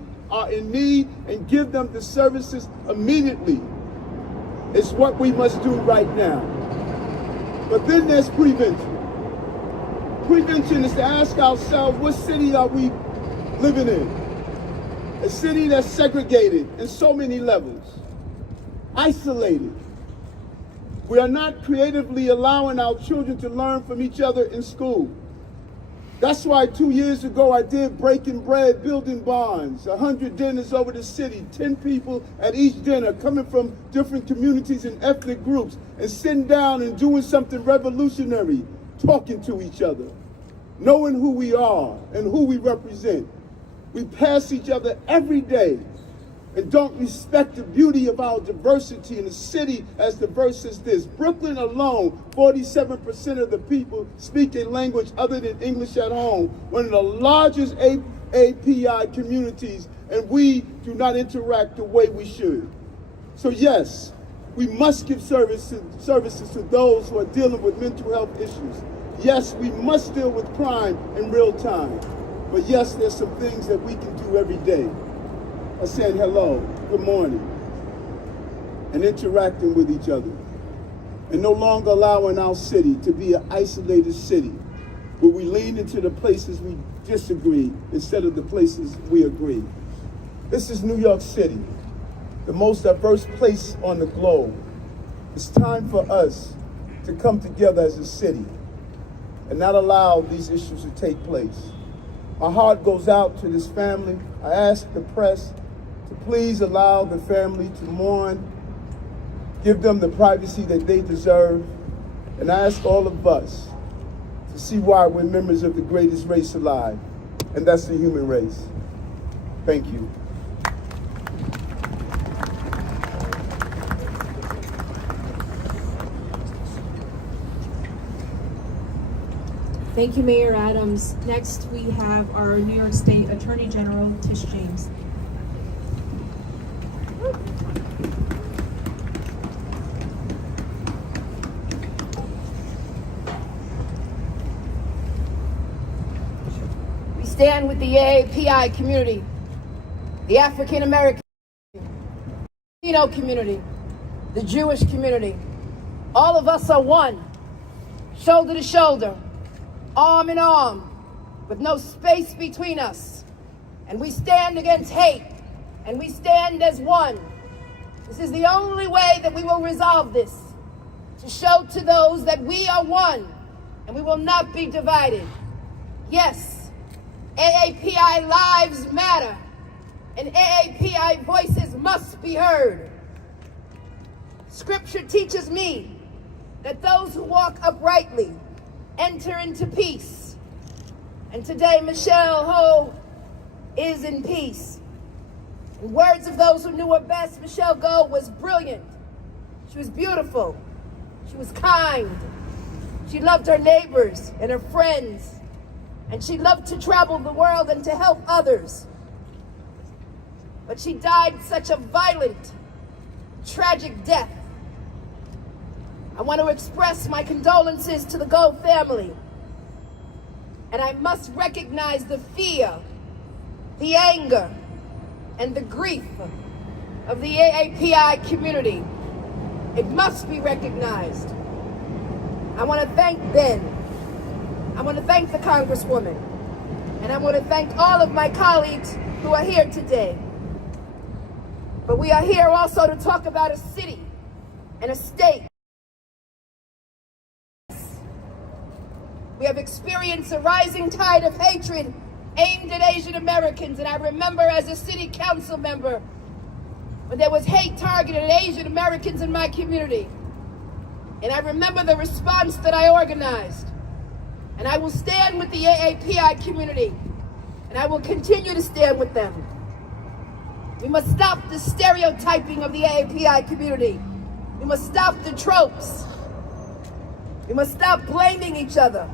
and give them the services immediately is what we must do right now. But then there's prevention. Prevention is to ask ourselves, what city are we living in? A city that's segregated in so many levels, isolated. We are not creatively allowing our children to learn from each other in school. That's why 2 years ago I did Breaking Bread, Building Bonds, 100 dinners over the city, 10 people at each dinner coming from different communities and ethnic groups, and sitting down and doing something revolutionary, talking to each other, knowing who we are and who we represent. We pass each other every day and don't respect the beauty of our diversity in a city as diverse as this. Brooklyn alone, 47% of the people speak a language other than English at home, one of the largest API communities, and we do not interact the way we should. So yes, we must give services to those who are dealing with mental health issues. Yes, we must deal with crime in real time. But yes, there's some things that we can do every day. Saying hello, good morning, and interacting with each other, and no longer allowing our city to be an isolated city where we lean into the places we disagree instead of the places we agree. This is New York City, the most diverse place on the globe. It's time for us to come together as a city and not allow these issues to take place. My heart goes out to this family. I ask the press to please allow the family to mourn, give them the privacy that they deserve, and I ask all of us to see why we're members of the greatest race alive, and that's the human race. Thank you. Thank you, Mayor Adams. Next, we have our New York State Attorney General, Tish James. We stand with the AAPI community, the African American, Latino community, the Jewish community. All of us are one, shoulder to shoulder, arm in arm, with no space between us. And we stand against hate, and we stand as one. This is the only way that we will resolve this, to show to those that we are one, and we will not be divided. Yes, AAPI lives matter, and AAPI voices must be heard. Scripture teaches me that those who walk uprightly enter into peace. And today, Michelle Ho is in peace. In words of those who knew her best, Michelle Go was brilliant. She was beautiful. She was kind. She loved her neighbors and her friends. And she loved to travel the world and to help others. But she died such a violent, tragic death. I want to express my condolences to the Go family. And I must recognize the fear, the anger, and the grief of the AAPI community. It must be recognized. I want to thank Ben. I want to thank the Congresswoman. And I want to thank all of my colleagues who are here today. But we are here also to talk about a city and a state. We have experienced a rising tide of hatred aimed at Asian Americans, and I remember as a city council member when there was hate targeted at Asian Americans in my community. And I remember the response that I organized. And I will stand with the AAPI community, and I will continue to stand with them. We must stop the stereotyping of the AAPI community. We must stop the tropes. We must stop blaming each other.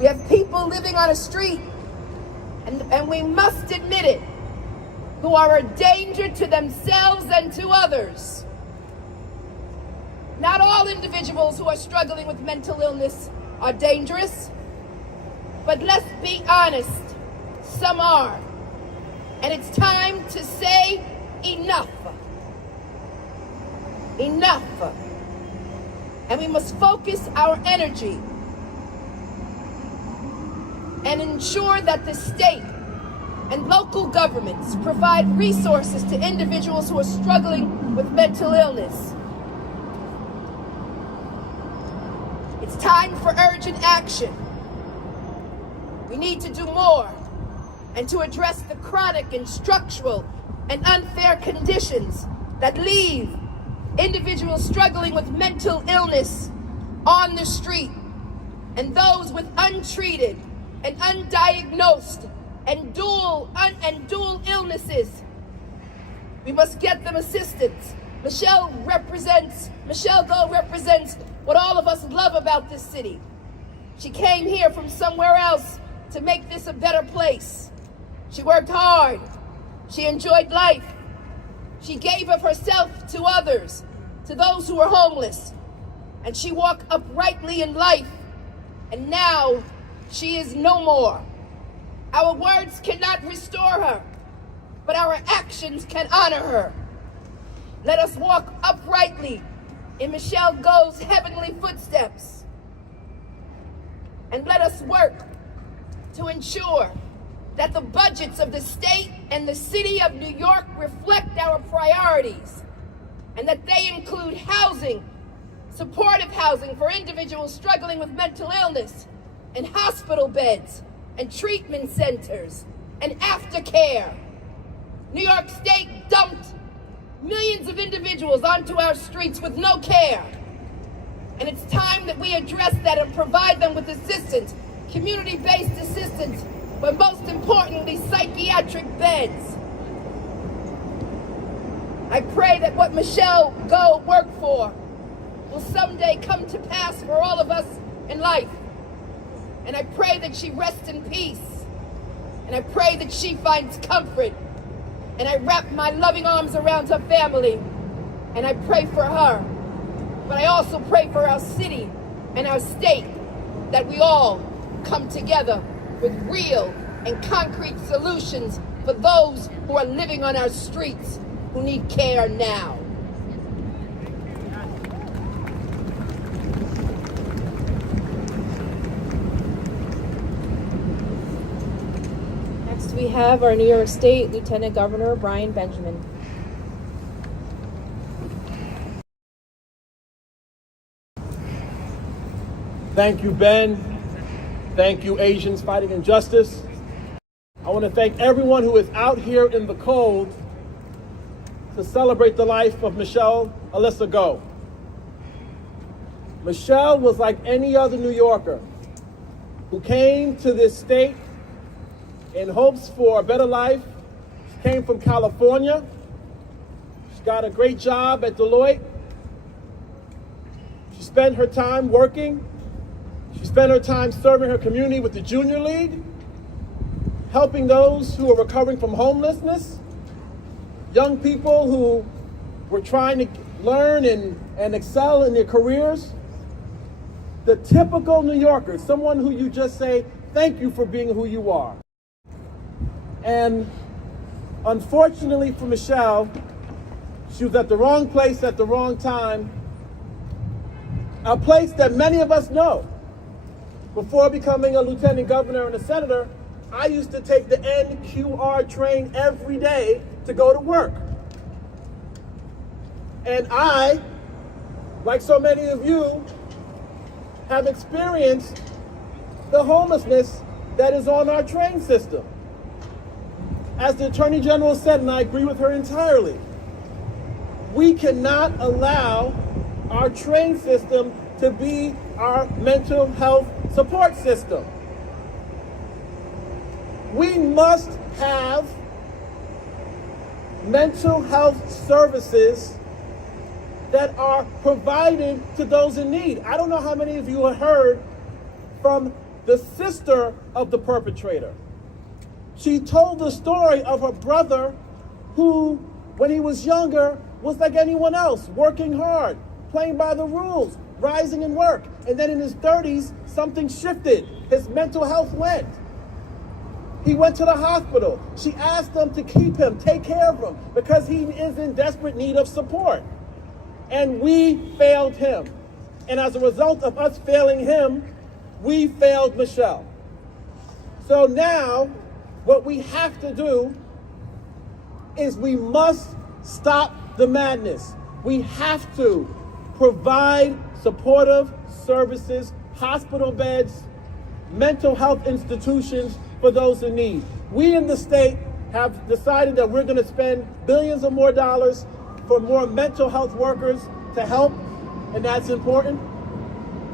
We have people living on a street, and we must admit it, who are a danger to themselves and to others. Not all individuals who are struggling with mental illness are dangerous, but let's be honest, some are. And it's time to say enough. Enough. And we must focus our energy and ensure that the state and local governments provide resources to individuals who are struggling with mental illness. It's time for urgent action. We need to do more and to address the chronic and structural and unfair conditions that leave individuals struggling with mental illness on the street, and those with untreated and undiagnosed and dual illnesses. We must get them assistance. Michelle Go represents what all of us love about this city. She came here from somewhere else to make this a better place. She worked hard. She enjoyed life. She gave of herself to others, to those who were homeless. And she walked uprightly in life. And now she is no more. Our words cannot restore her, but our actions can honor her. Let us walk uprightly in Michelle Go's heavenly footsteps. And let us work to ensure that the budgets of the state and the city of New York reflect our priorities, and that they include housing, supportive housing for individuals struggling with mental illness, and hospital beds, and treatment centers, and aftercare. New York State dumped millions of individuals onto our streets with no care. And it's time that we address that and provide them with assistance, community-based assistance, but most importantly, psychiatric beds. I pray that what Michelle Go worked for will someday come to pass for all of us in life. And I pray that she rests in peace. And I pray that she finds comfort. And I wrap my loving arms around her family. And I pray for her. But I also pray for our city and our state, that we all come together with real and concrete solutions for those who are living on our streets who need care now. Next we have our New York State Lieutenant Governor Brian Benjamin. Thank you, Ben. Thank you, Asians Fighting Injustice. I want to thank everyone who is out here in the cold to celebrate the life of Michelle Alyssa Go. Michelle was like any other New Yorker who came to this state in hopes for a better life. She came from California. She got a great job at Deloitte. She spent her time working. She spent her time serving her community with the Junior League, helping those who are recovering from homelessness, young people who were trying to learn and excel in their careers. The typical New Yorker, someone who you just say, thank you for being who you are. And unfortunately for Michelle, she was at the wrong place at the wrong time, a place that many of us know. Before becoming a lieutenant governor and a senator, I used to take the NQR train every day to go to work. And I, like so many of you, have experienced the homelessness that is on our train system. As the Attorney General said, and I agree with her entirely, we cannot allow our train system to be our mental health support system. We must have mental health services that are provided to those in need. I don't know how many of you have heard from the sister of the perpetrator. She told the story of her brother who, when he was younger, was like anyone else, working hard, playing by the rules, rising in work. And then in his 30s, something shifted. His mental health went. He went to the hospital. She asked them to keep him, take care of him, because he is in desperate need of support. And we failed him. And as a result of us failing him, we failed Michelle. So now, what we have to do is we must stop the madness. We have to provide supportive services, hospital beds, mental health institutions for those in need. We in the state have decided that we're going to spend billions or more dollars for more mental health workers to help, and that's important.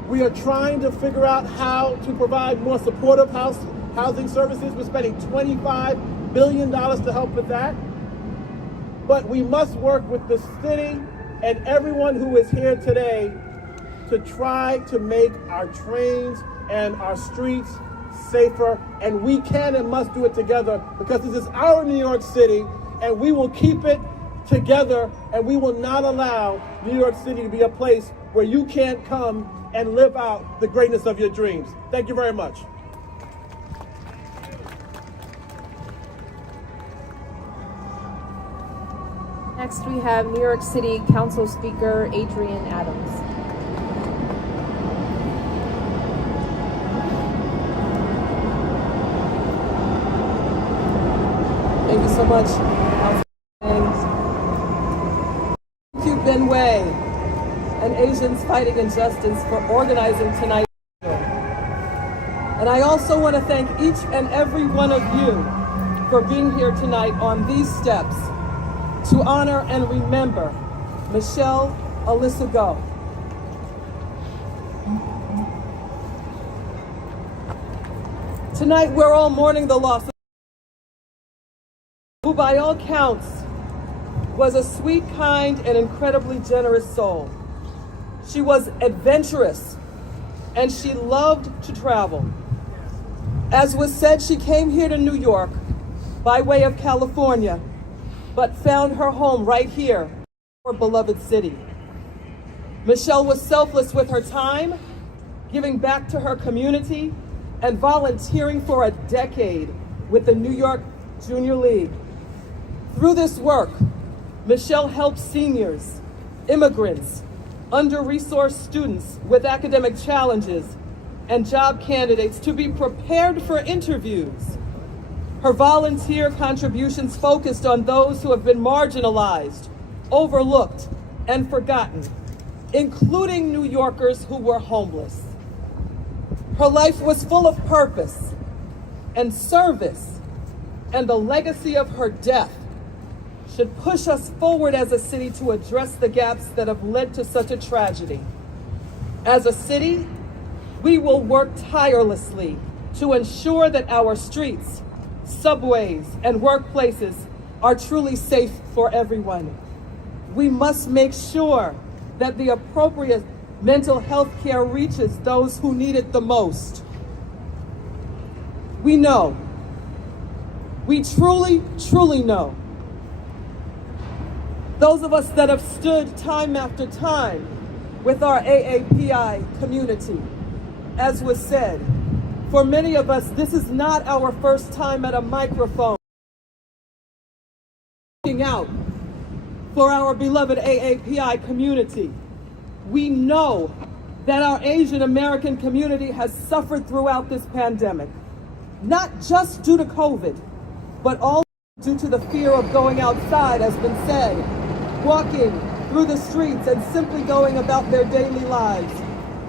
We are trying to figure out how to provide more supportive housing services. We're spending $25 billion to help with that. But we must work with the city and everyone who is here today to try to make our trains and our streets safer. And we can and must do it together, because this is our New York City, and we will keep it together, and we will not allow New York City to be a place where you can't come and live out the greatness of your dreams. Thank you very much. Next we have New York City Council Speaker Adrian Adams. Thank you so much. Thank you, Ben Way and Asians Fighting Injustice for organizing tonight. And I also want to thank each and every one of you for being here tonight on these steps to honor and remember Michelle Alyssa Go. Tonight we're all mourning the loss of who by all counts was a sweet, kind, and incredibly generous soul. She was adventurous, and she loved to travel. As was said, she came here to New York by way of California, but found her home right here, her beloved city. Michelle was selfless with her time, giving back to her community and volunteering for a decade with the New York Junior League. Through this work, Michelle helped seniors, immigrants, under-resourced students with academic challenges, and job candidates to be prepared for interviews. Her volunteer contributions focused on those who have been marginalized, overlooked, and forgotten, including New Yorkers who were homeless. Her life was full of purpose and service, and the legacy of her death should push us forward as a city to address the gaps that have led to such a tragedy. As a city, we will work tirelessly to ensure that our streets, subways, and workplaces are truly safe for everyone. We must make sure that the appropriate mental health care reaches those who need it the most. We know, we truly, truly know, those of us that have stood time after time with our AAPI community, as was said, for many of us, this is not our first time at a microphone speaking out for our beloved AAPI community. We know that our Asian American community has suffered throughout this pandemic, not just due to COVID, but also due to the fear of going outside, has been said, walking through the streets and simply going about their daily lives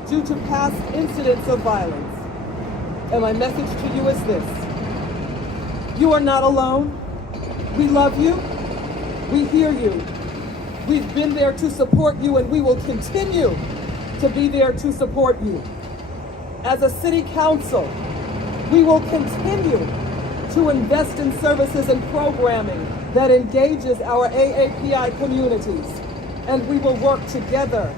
due to past incidents of violence. And my message to you is this: you are not alone. We love you. We hear you. We've been there to support you, and we will continue to be there to support you. As a city council, we will continue to invest in services and programming that engages our AAPI communities, and we will work together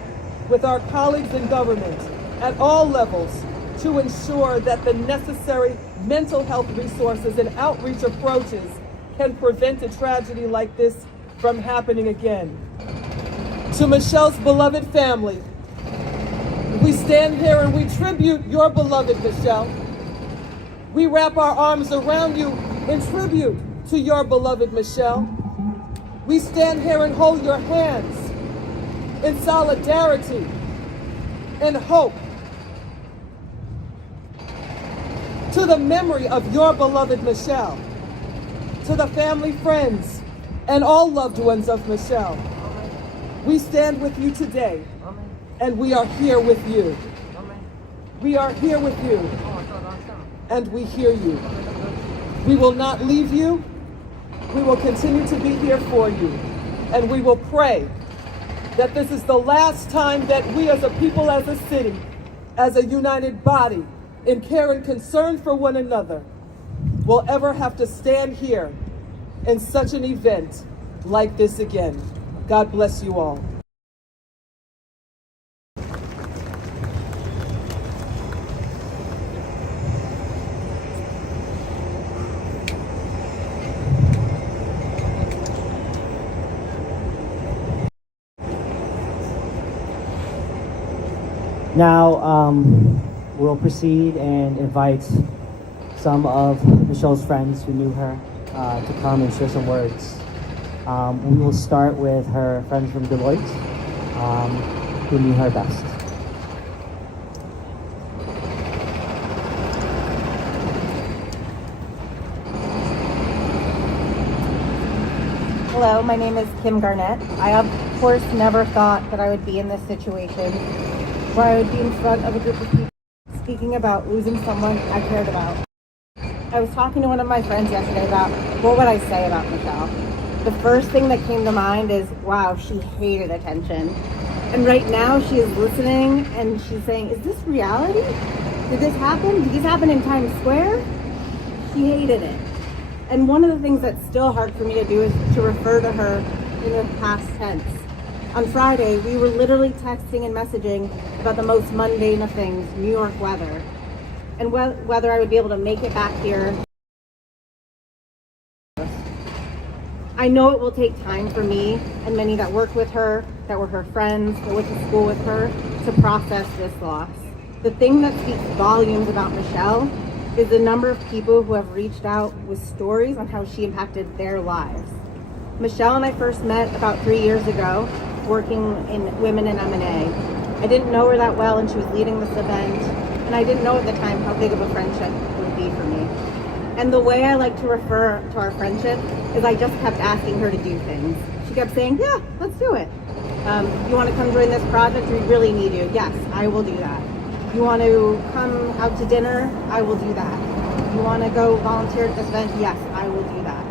with our colleagues in government at all levels to ensure that the necessary mental health resources and outreach approaches can prevent a tragedy like this from happening again. To Michelle's beloved family, we stand here and we tribute your beloved Michelle. We wrap our arms around you in tribute to your beloved Michelle. We stand here and hold your hands in solidarity and hope to the memory of your beloved Michelle, to the family, friends, and all loved ones of Michelle. We stand with you today, and we are here with you. We are here with you, and we hear you. We will not leave you. We will continue to be here for you, and we will pray that this is the last time that we as a people, as a city, as a united body in care and concern for one another, will ever have to stand here in such an event like this again. God bless you all. Now, we'll proceed and invite some of Michelle's friends who knew her to come and share some words. We will start with her friends from Deloitte, who knew her best. Hello, my name is Kim Garnett. I, of course, never thought that I would be in this situation where I would be in front of a group of people speaking about losing someone I cared about. I was talking to one of my friends yesterday about what would I say about Michelle. The first thing that came to mind is, wow, she hated attention. And right now she is listening and she's saying, is this reality? Did this happen? Did this happen in Times Square? She hated it. And one of the things that's still hard for me to do is to refer to her in the past tense. On Friday, we were literally texting and messaging about the most mundane of things, New York weather, and whether I would be able to make it back here. I know it will take time for me and many that work with her, that were her friends, that went to school with her, to process this loss. The thing that speaks volumes about Michelle is the number of people who have reached out with stories on how she impacted their lives. Michelle and I first met about 3 years ago, working in Women in M&A. I didn't know her that well, and she was leading this event, and I didn't know at the time how big of a friendship would be for me. And the way I like to refer to our friendship is I just kept asking her to do things. She kept saying, yeah, let's do it. You want to come join this project? We really need you. Yes, I will do that. You want to come out to dinner? I will do that. You want to go volunteer at this event? Yes, I will do that.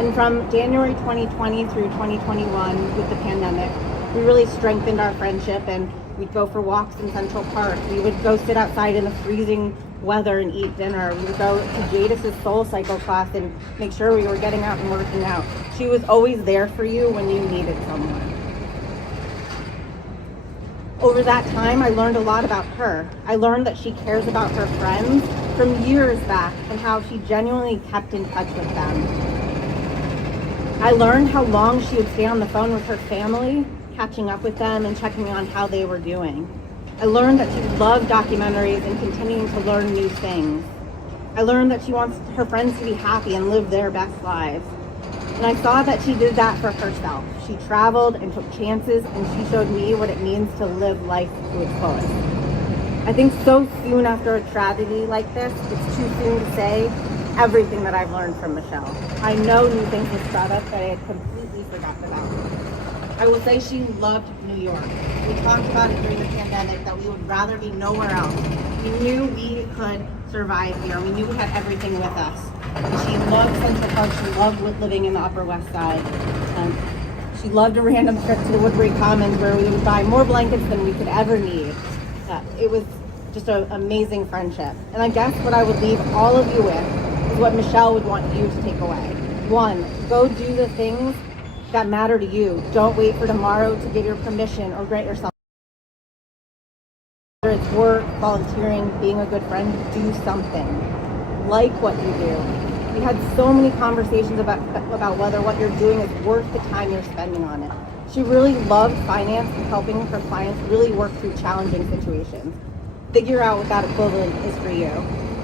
And from January 2020 through 2021 with the pandemic, we really strengthened our friendship, and we'd go for walks in Central Park. We would go sit outside in the freezing weather and eat dinner. We would go to Jadis's Soul Cycle class and make sure we were getting out and working out. She was always there for you when you needed someone. Over that time, I learned a lot about her. I learned that she cares about her friends from years back and how she genuinely kept in touch with them. I learned how long she would stay on the phone with her family, catching up with them and checking on how they were doing. I learned that she loved documentaries and continuing to learn new things. I learned that she wants her friends to be happy and live their best lives. And I saw that she did that for herself. She traveled and took chances, and she showed me what it means to live life to its fullest. I think so soon after a tragedy like this, it's too soon to say everything that I've learned from Michelle. I know new things have sprout up that I had completely forgotten about. I will say she loved New York. We talked about it during the pandemic that we would rather be nowhere else. We knew we could survive here. We knew we had everything with us. And she loved Central Park. She loved living in the Upper West Side. She loved a random trip to the Woodbury Commons where we would buy more blankets than we could ever need. It was just an amazing friendship. And I guess what I would leave all of you with is what Michelle would want you to take away. 1, go do the things that matter to you. Don't wait for tomorrow to get your permission or grant yourself. Whether it's work, volunteering, being a good friend, do something. Like what you do. We had so many conversations about whether what you're doing is worth the time you're spending on it. She really loved finance and helping her clients really work through challenging situations. Figure out what that equivalent is for you.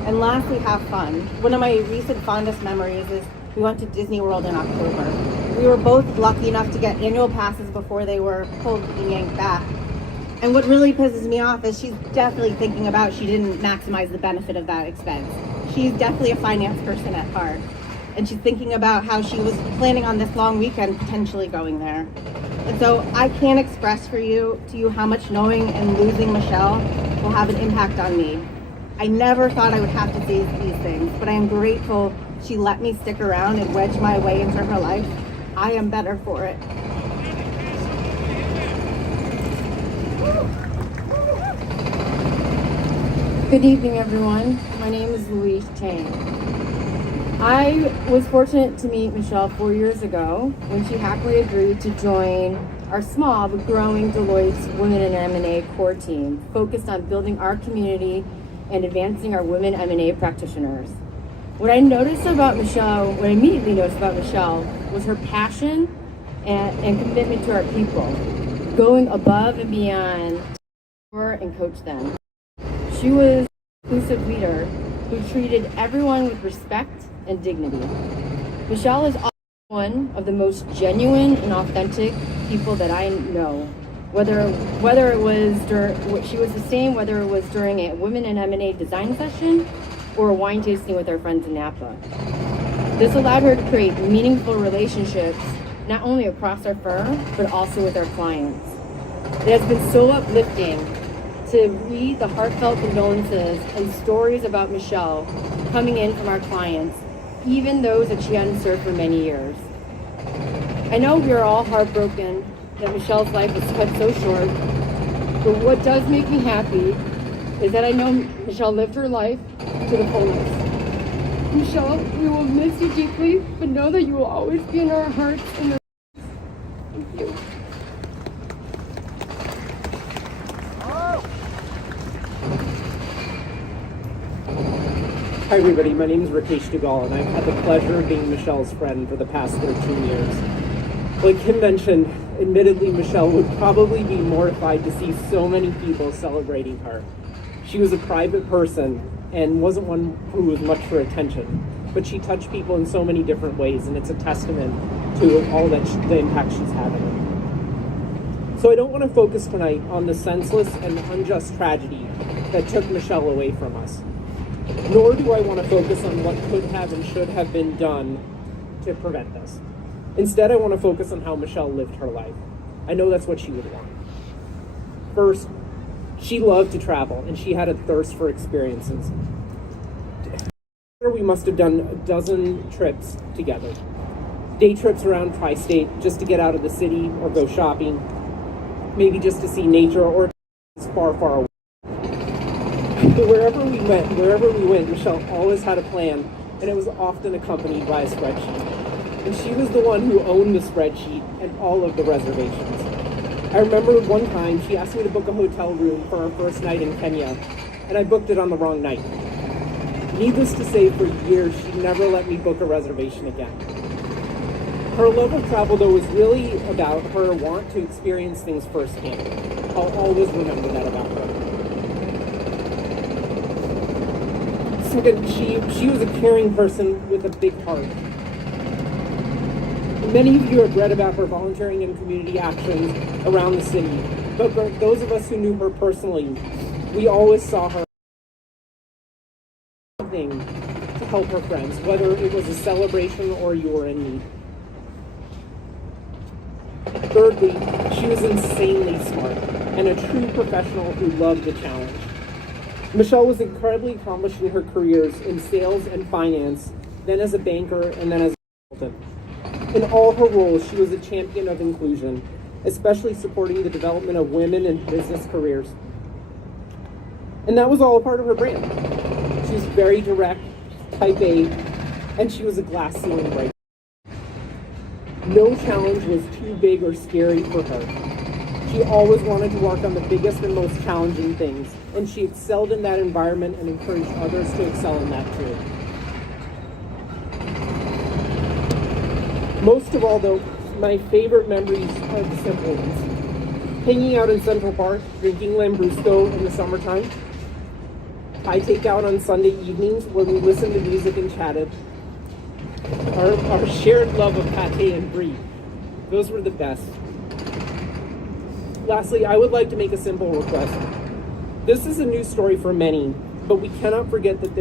And lastly, have fun. One of my recent fondest memories is we went to Disney World in October. We were both lucky enough to get annual passes before they were pulled and yanked back. And what really pisses me off is she's definitely thinking about she didn't maximize the benefit of that expense. She's definitely a finance person at heart. And she's thinking about how she was planning on this long weekend potentially going there. And so I can't express to you how much knowing and losing Michelle will have an impact on me. I never thought I would have to say these things, but I am grateful she let me stick around and wedge my way into her life. I am better for it. Good evening, everyone. My name is Louise Tang. I was fortunate to meet Michelle 4 years ago when she happily agreed to join our small but growing Deloitte's Women in M&A core team, focused on building our community and advancing our women M&A practitioners. What I immediately noticed about Michelle was her passion and commitment to our people, going above and beyond and coach them. She was an inclusive leader who treated everyone with respect and dignity. Michelle is also one of the most genuine and authentic people that I know. Whether it was during a Women in M&A design session or a wine tasting with our friends in Napa. This allowed her to create meaningful relationships, not only across our firm, but also with our clients. It has been so uplifting to read the heartfelt condolences and stories about Michelle coming in from our clients, even those that she hadn't served for many years. I know we are all heartbroken that Michelle's life was cut so short, but what does make me happy is that I know Michelle lived her life to the fullest. Michelle, we will miss you deeply, but know that you will always be in our hearts. Thank you. Hi everybody, my name is Rakesh Dugal and I've had the pleasure of being Michelle's friend for the past 13 years. Like Kim mentioned, admittedly Michelle would probably be mortified to see so many people celebrating her. She was a private person and wasn't one who was much for attention, but she touched people in so many different ways and it's a testament to all that the impact she's having. So I don't want to focus tonight on the senseless and unjust tragedy that took Michelle away from us. Nor do I want to focus on what could have and should have been done to prevent this. Instead, I want to focus on how Michelle lived her life. I know that's what she would want. First, she loved to travel, and she had a thirst for experiences. We must have done a dozen trips together. Day trips around Tri-State just to get out of the city or go shopping, maybe just to see nature or far, far away. Wherever we went, Michelle always had a plan, and it was often accompanied by a spreadsheet. And she was the one who owned the spreadsheet and all of the reservations. I remember one time she asked me to book a hotel room for our first night in Kenya, and I booked it on the wrong night. Needless to say, for years, she never let me book a reservation again. Her love of travel, though, was really about her want to experience things firsthand. I'll always remember that about her. Second, she was a caring person with a big heart. Many of you have read about her volunteering in community actions around the city, but for those of us who knew her personally, we always saw her something to help her friends, whether it was a celebration or you were in need. Thirdly, she was insanely smart and a true professional who loved the challenge. Michelle was incredibly accomplished in her careers in sales and finance, then as a banker, and then as a consultant. In all her roles, she was a champion of inclusion, especially supporting the development of women in business careers. And that was all a part of her brand. She was very direct, type A, and she was a glass ceiling breaker. No challenge was too big or scary for her. She always wanted to work on the biggest and most challenging things, and she excelled in that environment and encouraged others to excel in that too. Most of all, though, my favorite memories are the simple ones. Hanging out in Central Park, drinking Lambrusco in the summertime. Pie takeout on Sunday evenings when we listened to music and chatted. Our shared love of pate and brie. Those were the best. Lastly, I would like to make a simple request. This is a news story for many, but we cannot forget that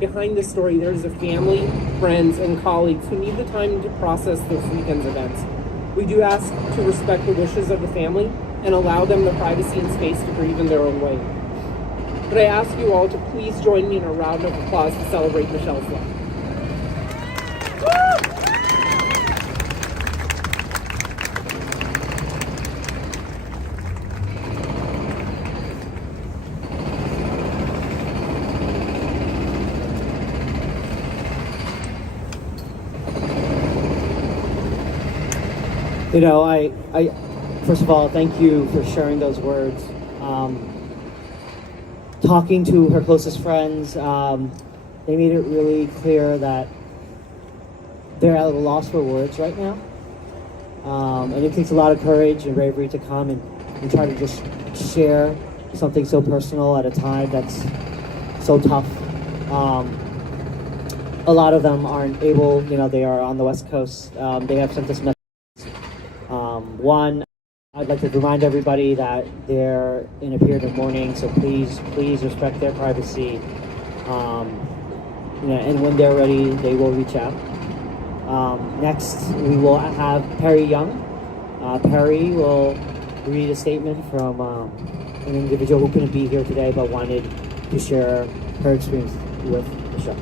behind this story, there is a family, friends, and colleagues who need the time to process this weekend's events. We do ask to respect the wishes of the family and allow them the privacy and space to grieve in their own way. But I ask you all to please join me in a round of applause to celebrate Michelle's life. You know, I first of all, thank you for sharing those words. Talking to her closest friends, they made it really clear that they're at a loss for words right now. And it takes a lot of courage and bravery to come and try to just share something so personal at a time that's so tough. A lot of them aren't able, you know, they are on the West Coast. They have sent us messages. One, I'd like to remind everybody that they're in a period of mourning, so please respect their privacy. You know, and when they're ready, they will reach out. Next, we will have Perry Young. Perry will read a statement from an individual who couldn't be here today but wanted to share her experience with Michelle.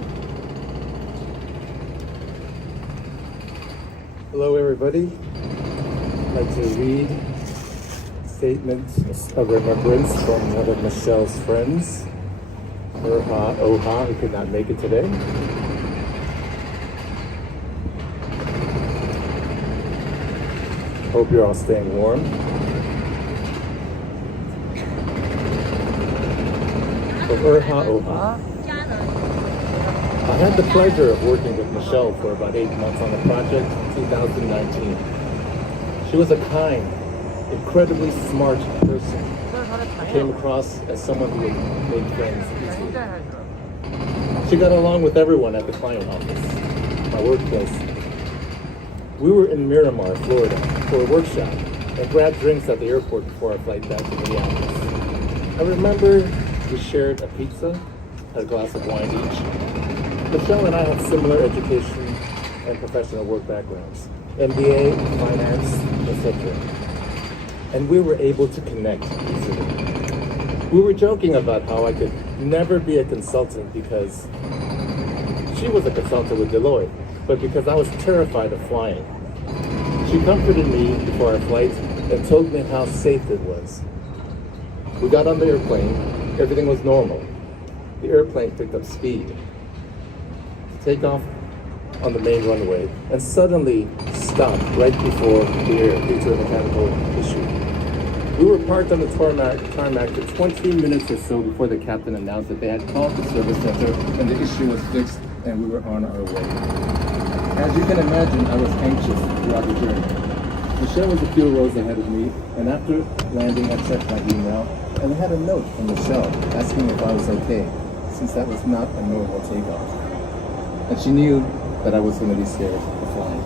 Hello, everybody. I'd like to read statements of remembrance from one of Michelle's friends, Oha, who could not make it today. Hope you're all staying warm. From Oha. had the pleasure of working with Michelle for about 8 months on the project in 2019. She was a kind, incredibly smart person. I came across as someone who made friends easily. She got along with everyone at the client office, my workplace. We were in Miramar, Florida, for a workshop and grabbed drinks at the airport before our flight back to Minneapolis. I remember we shared a pizza, had a glass of wine each. Michelle and I had similar education and professional work backgrounds, MBA, finance, etc. And we were able to connect easily. We were joking about how I could never be a consultant because she was a consultant with Deloitte, but because I was terrified of flying. She comforted me before our flight and told me how safe it was. We got on the airplane, everything was normal. The airplane picked up speed to take off on the main runway and suddenly stopped right before the air due to a mechanical issue. We were parked on the tarmac for 20 minutes or so before the captain announced that they had called the service center and the issue was fixed and we were on our way. As you can imagine, I was anxious throughout the journey. Michelle was a few rows ahead of me, and after landing, I checked my email, and I had a note from Michelle asking if I was okay, since that was not a normal takeoff. And she knew that I was going to be scared of flying.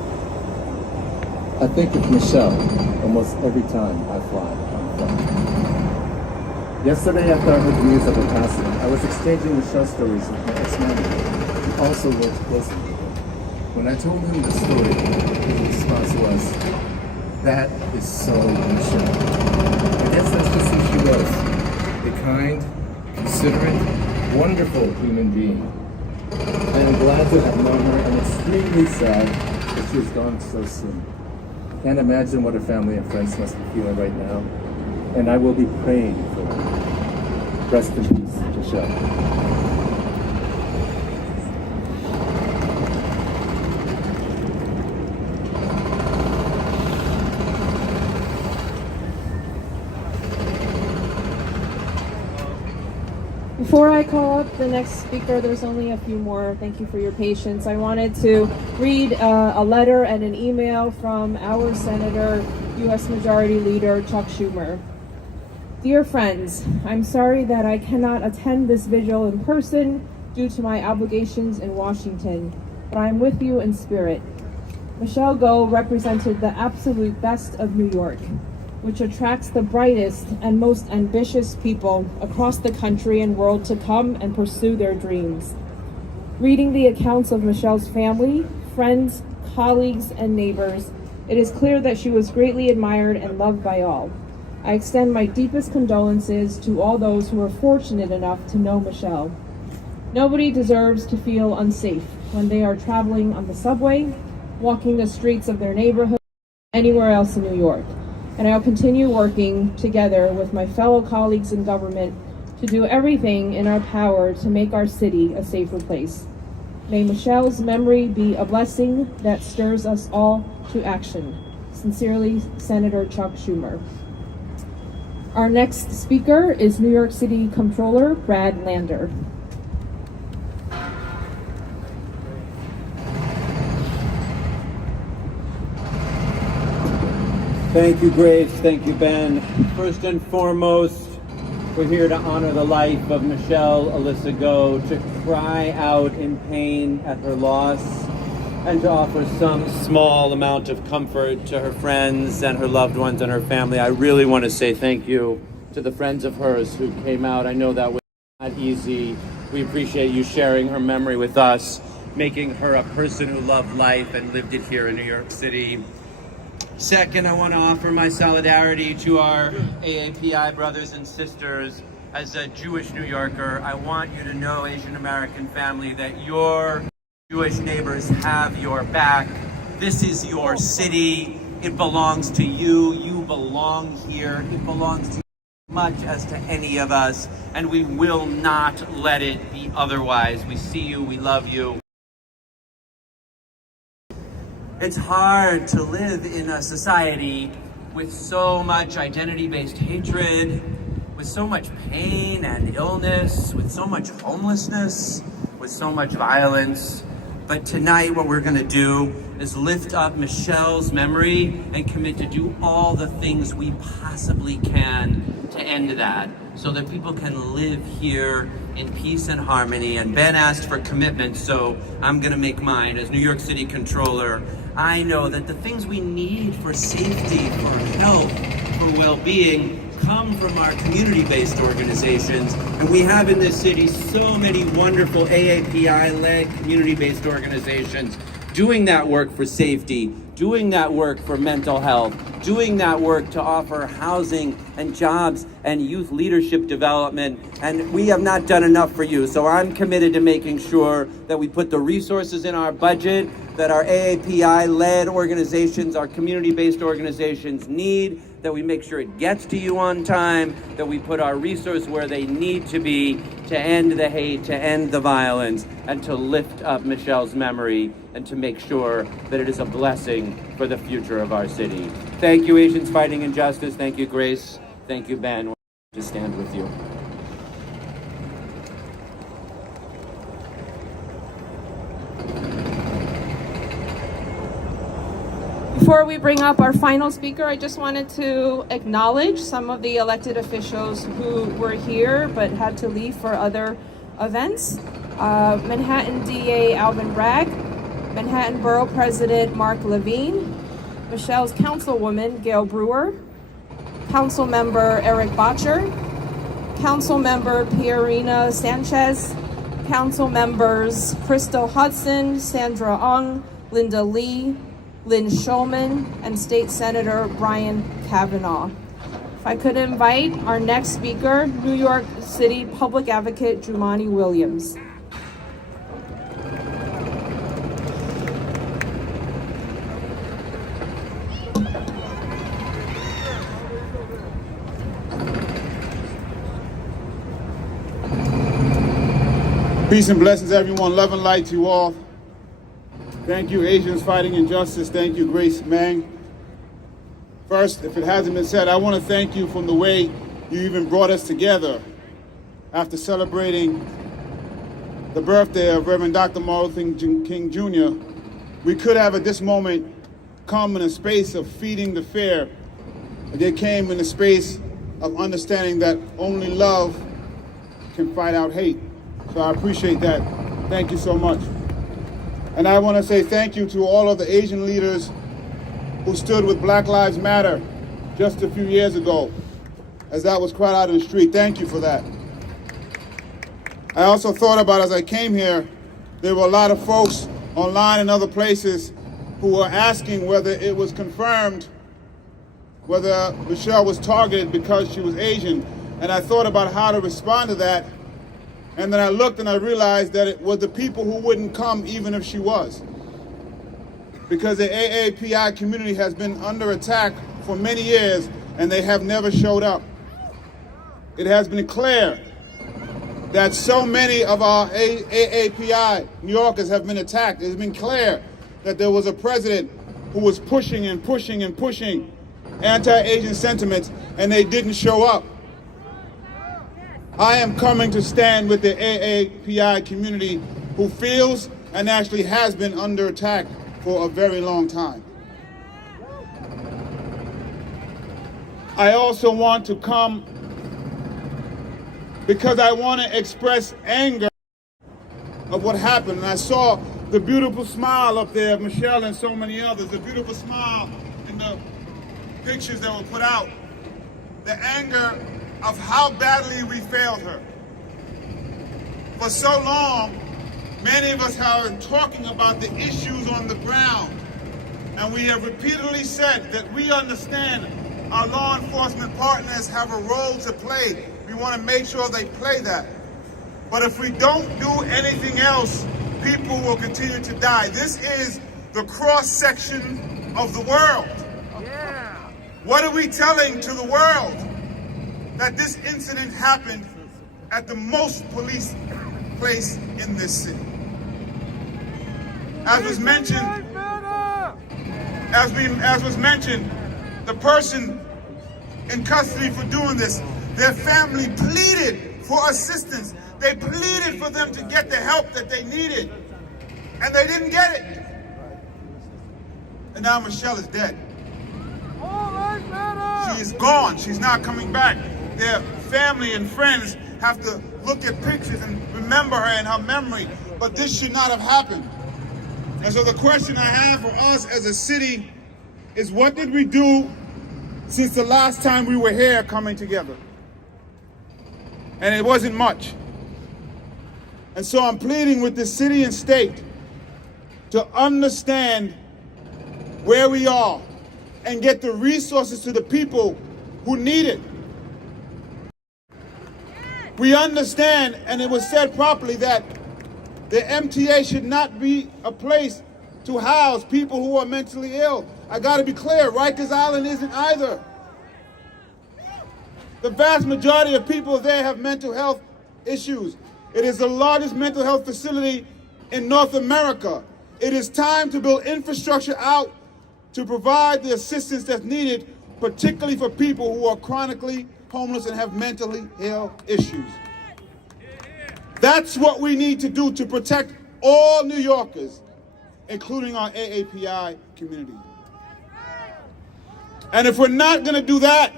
I think of Michelle almost every time I fly on a plane. Yesterday, after I heard the news of her passing, I was exchanging Michelle's stories with my ex-manager, who also worked closely with her. When I told him the story, his response was, "That is so Michelle." I guess that's just who she was. A kind, considerate, wonderful human being. I am glad to have known her and extremely sad that she has gone so soon. Can't imagine what her family and friends must be feeling right now. And I will be praying for her. Rest in peace, Michelle. Before I call up the next speaker, there's only a few more. Thank you for your patience. I wanted to read a letter and an email from our Senator, U.S. Majority Leader Chuck Schumer. Dear friends, I'm sorry that I cannot attend this vigil in person due to my obligations in Washington, but I'm with you in spirit. Michelle Go represented the absolute best of New York, which attracts the brightest and most ambitious people across the country and world to come and pursue their dreams. Reading the accounts of Michelle's family, friends, colleagues, and neighbors, it is clear that she was greatly admired and loved by all. I extend my deepest condolences to all those who were fortunate enough to know Michelle. Nobody deserves to feel unsafe when they are traveling on the subway, walking the streets of their neighborhood, or anywhere else in New York. And I'll continue working together with my fellow colleagues in government to do everything in our power to make our city a safer place. May Michelle's memory be a blessing that stirs us all to action. Sincerely, Senator Chuck Schumer. Our next speaker is New York City Comptroller Brad Lander. Thank you, Grace. Thank you, Ben. First and foremost, we're here to honor the life of Michelle Alyssa Go, to cry out in pain at her loss, and to offer some small amount of comfort to her friends and her loved ones and her family. I really want to say thank you to the friends of hers who came out. I know that was not easy. We appreciate you sharing her memory with us, making her a person who loved life and lived it here in New York City. Second, I want to offer my solidarity to our AAPI brothers and sisters. As a Jewish New Yorker, I want you to know, Asian American family, that your Jewish neighbors have your back. This is your city. It belongs to you. You belong here. It belongs to you as much as to any of us, and we will not let it be otherwise. We see you. We love you. It's hard to live in a society with so much identity-based hatred, with so much pain and illness, with so much homelessness, with with so much violence. But tonight what we're going to do is lift up Michelle's memory and commit to do all the things we possibly can to end that, so that people can live here in peace and harmony. And Ben asked for commitment, so I'm going to make mine. As New York City Comptroller, I know that the things we need for safety, for health, for well-being come from our community-based organizations, and we have in this city so many wonderful AAPI-led community-based organizations doing that work for safety, doing that work for mental health, doing that work to offer housing and jobs and youth leadership development, and we have not done enough for you. So I'm committed to making sure that we put the resources in our budget that our AAPI-led organizations, our community-based organizations need, that we make sure it gets to you on time, that we put our resources where they need to be to end the hate, to end the violence, and to lift up Michelle's memory, and to make sure that it is a blessing for the future of our city. Thank you, Asians Fighting Injustice. Thank you, Grace. Thank you, Ben. We're to stand with you. Before we bring up our final speaker, I just wanted to acknowledge some of the elected officials who were here but had to leave for other events. Manhattan DA Alvin Bragg, Manhattan Borough President Mark Levine, Michelle's Councilwoman Gail Brewer, Council Member Eric Botcher, Council Member Pierina Sanchez, Council Members Crystal Hudson, Sandra Ung, Linda Lee, Lynn Shulman, and State Senator Brian Kavanaugh. If I could invite our next speaker, New York City Public Advocate Jumaane Williams. Peace and blessings, everyone. Love and light to you all. Thank you, Asians Fighting Injustice. Thank you, Grace Meng. First, if it hasn't been said, I want to thank you from the way you even brought us together after celebrating the birthday of Reverend Dr. Martin Luther King Jr. We could have at this moment come in a space of feeding the fear. They came in a space of understanding that only love can fight out hate. So I appreciate that. Thank you so much. And I want to say thank you to all of the Asian leaders who stood with Black Lives Matter just a few years ago, as that was cried out in the street. Thank you for that. I also thought about, as I came here, there were a lot of folks online and other places who were asking whether it was confirmed whether Michelle was targeted because she was Asian. And I thought about how to respond to that. And then I looked and I realized that it was the people who wouldn't come even if she was. Because the AAPI community has been under attack for many years and they have never showed up. It has been clear that so many of our AAPI New Yorkers have been attacked. It has been clear that there was a president who was pushing and pushing and pushing anti-Asian sentiments and they didn't show up. I am coming to stand with the AAPI community who feels and actually has been under attack for a very long time. I also want to come because I want to express anger of what happened. And I saw the beautiful smile up there of Michelle and so many others, the beautiful smile in the pictures that were put out. The anger of how badly we failed her. For so long, many of us have been talking about the issues on the ground, and we have repeatedly said that we understand our law enforcement partners have a role to play. We want to make sure they play that. But if we don't do anything else, people will continue to die. This is the cross-section of the world. Yeah. What are we telling to the world? That this incident happened at the most policed place in this city. As was mentioned, the person in custody for doing this, their family pleaded for assistance. They pleaded for them to get the help that they needed, and they didn't get it. And now Michelle is dead. She is gone. She's not coming back. Their family and friends have to look at pictures and remember her in her memory, but this should not have happened. And so the question I have for us as a city is, what did we do since the last time we were here coming together? And it wasn't much. And so I'm pleading with the city and state to understand where we are and get the resources to the people who need it. We understand, and it was said properly, that the MTA should not be a place to house people who are mentally ill. I gotta be clear, Rikers Island isn't either. The vast majority of people there have mental health issues. It is the largest mental health facility in North America. It is time to build infrastructure out to provide the assistance that's needed, particularly for people who are chronically homeless and have mentally ill issues. That's what we need to do to protect all New Yorkers, including our AAPI community. And if we're not going to do that,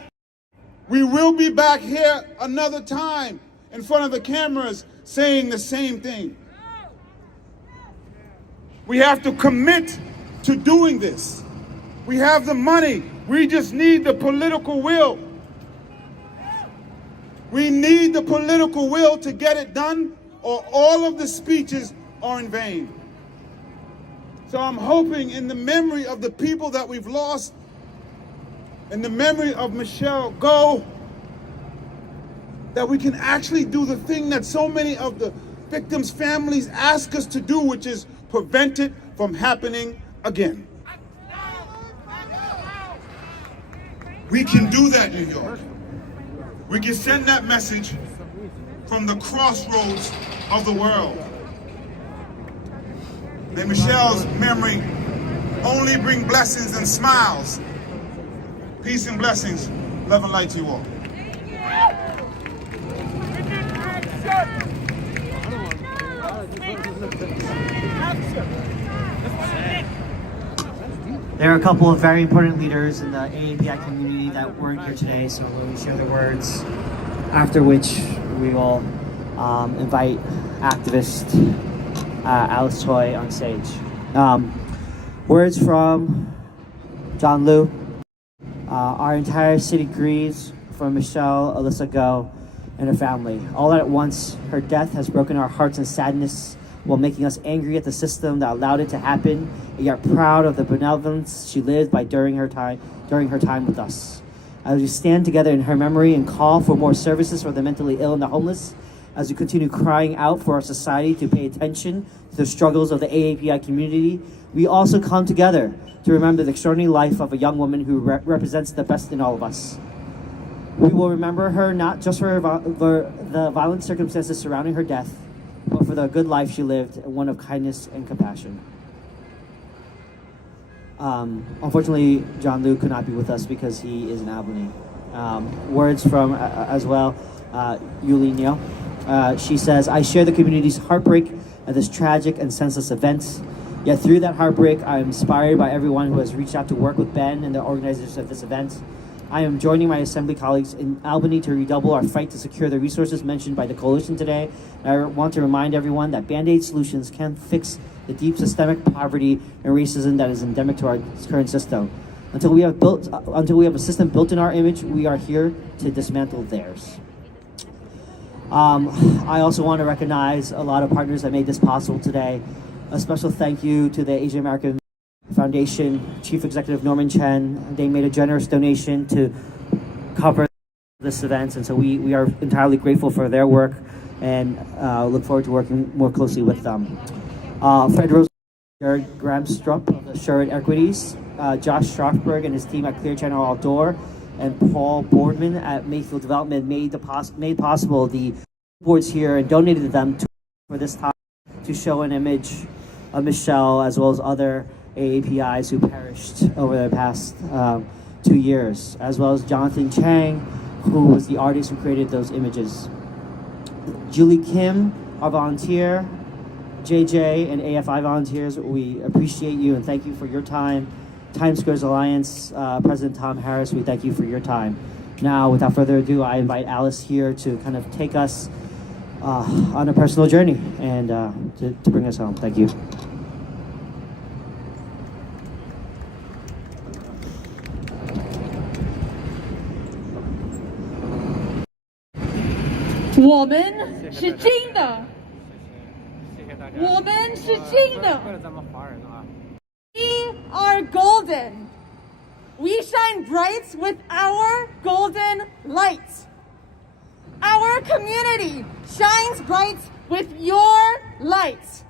we will be back here another time in front of the cameras saying the same thing. We have to commit to doing this. We have the money. We just need the political will. We need the political will to get it done, or all of the speeches are in vain. So I'm hoping, in the memory of the people that we've lost, in the memory of Michelle Go, that we can actually do the thing that so many of the victims' families ask us to do, which is prevent it from happening again. We can do that, New York. We can send that message from the crossroads of the world. May Michelle's memory only bring blessings and smiles. Peace and blessings. Love and light to you all. There are a couple of very important leaders in the AAPI community that weren't here today, so we'll share the words, after which we will invite activist Alice Toy on stage. Words from John Liu. Our entire city grieves for Michelle Alyssa Go and her family. All at once, her death has broken our hearts in sadness, while making us angry at the system that allowed it to happen, and yet proud of the benevolence she lived by during her time with us. As we stand together in her memory and call for more services for the mentally ill and the homeless, as we continue crying out for our society to pay attention to the struggles of the AAPI community, we also come together to remember the extraordinary life of a young woman who represents the best in all of us. We will remember her not just for the violent circumstances surrounding her death, but for the good life she lived, and one of kindness and compassion. Unfortunately, John Liu could not be with us because he is in Albany. Words from, as well, Yuli Neal. She says, I share the community's heartbreak at this tragic and senseless event. Yet through that heartbreak, I am inspired by everyone who has reached out to work with Ben and the organizers of this event. I am joining my Assembly colleagues in Albany to redouble our fight to secure the resources mentioned by the coalition today. And I want to remind everyone that Band-Aid solutions can't fix the deep systemic poverty and racism that is endemic to our current system. Until we have a system built in our image, we are here to dismantle theirs. I also want to recognize a lot of partners that made this possible today. A special thank you to the Asian American Foundation, Chief Executive Norman Chen. They made a generous donation to cover this event, and so we are entirely grateful for their work and look forward to working more closely with them. Fred Rose, Jared Gramstrup of Assured Equities, Josh Strasberg and his team at Clear Channel Outdoor, and Paul Boardman at Mayfield Development made possible the boards here and donated them for this time to show an image of Michelle as well as other AAPIs who perished over the past 2 years, as well as Jonathan Chang, who was the artist who created those images. Julie Kim, our volunteer, JJ and AFI volunteers, we appreciate you and thank you for your time. Times Squares Alliance, President Tom Harris, we thank you for your time. Now, without further ado, I invite Alice here to kind of take us on a personal journey and to bring us home. Thank you. 我们是真的，我们是真的。We are golden. We shine bright with our golden light. Our community shines bright with your light.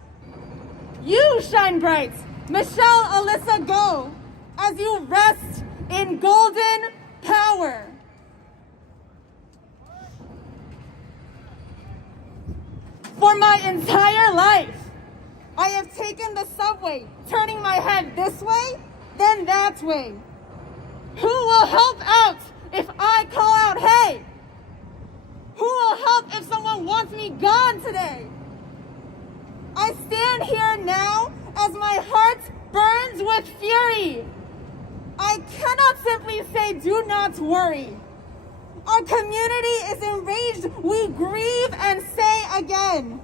You shine bright, Michelle Alyssa Go, as you rest in golden power. For my entire life, I have taken the subway, turning my head this way, then that way. Who will help out if I call out, hey? Who will help if someone wants me gone today? I stand here now as my heart burns with fury. I cannot simply say, do not worry. Our community is enraged. We grieve and say again.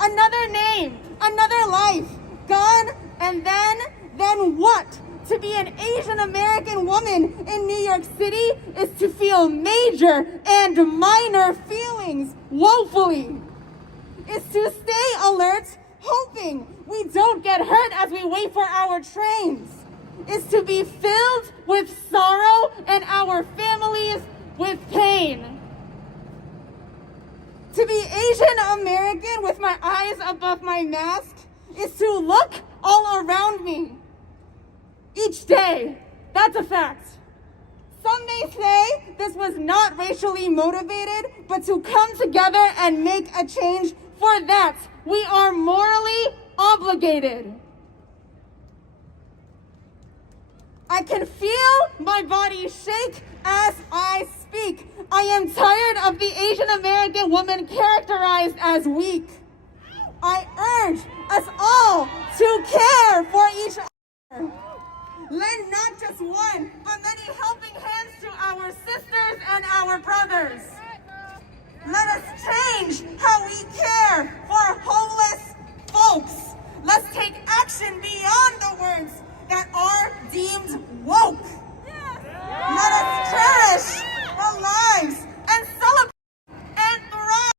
Another name, another life, gone, and then what? To be an Asian American woman in New York City is to feel major and minor feelings woefully. Is to stay alert, hoping we don't get hurt as we wait for our trains. Is to be filled with sorrow and our families with pain. To be Asian American with my eyes above my mask is to look all around me. Each day, that's a fact. Some may say this was not racially motivated, but to come together and make a change, for that, we are morally obligated. I can feel my body shake as I speak. I am tired of the Asian American woman characterized as weak. I urge us all to care for each other. Lend not just one, but many helping hands to our sisters and our brothers. Let us change how we care for homeless folks. Let's take action beyond the words that are deemed woke. Let us cherish the lives and celebrate and thrive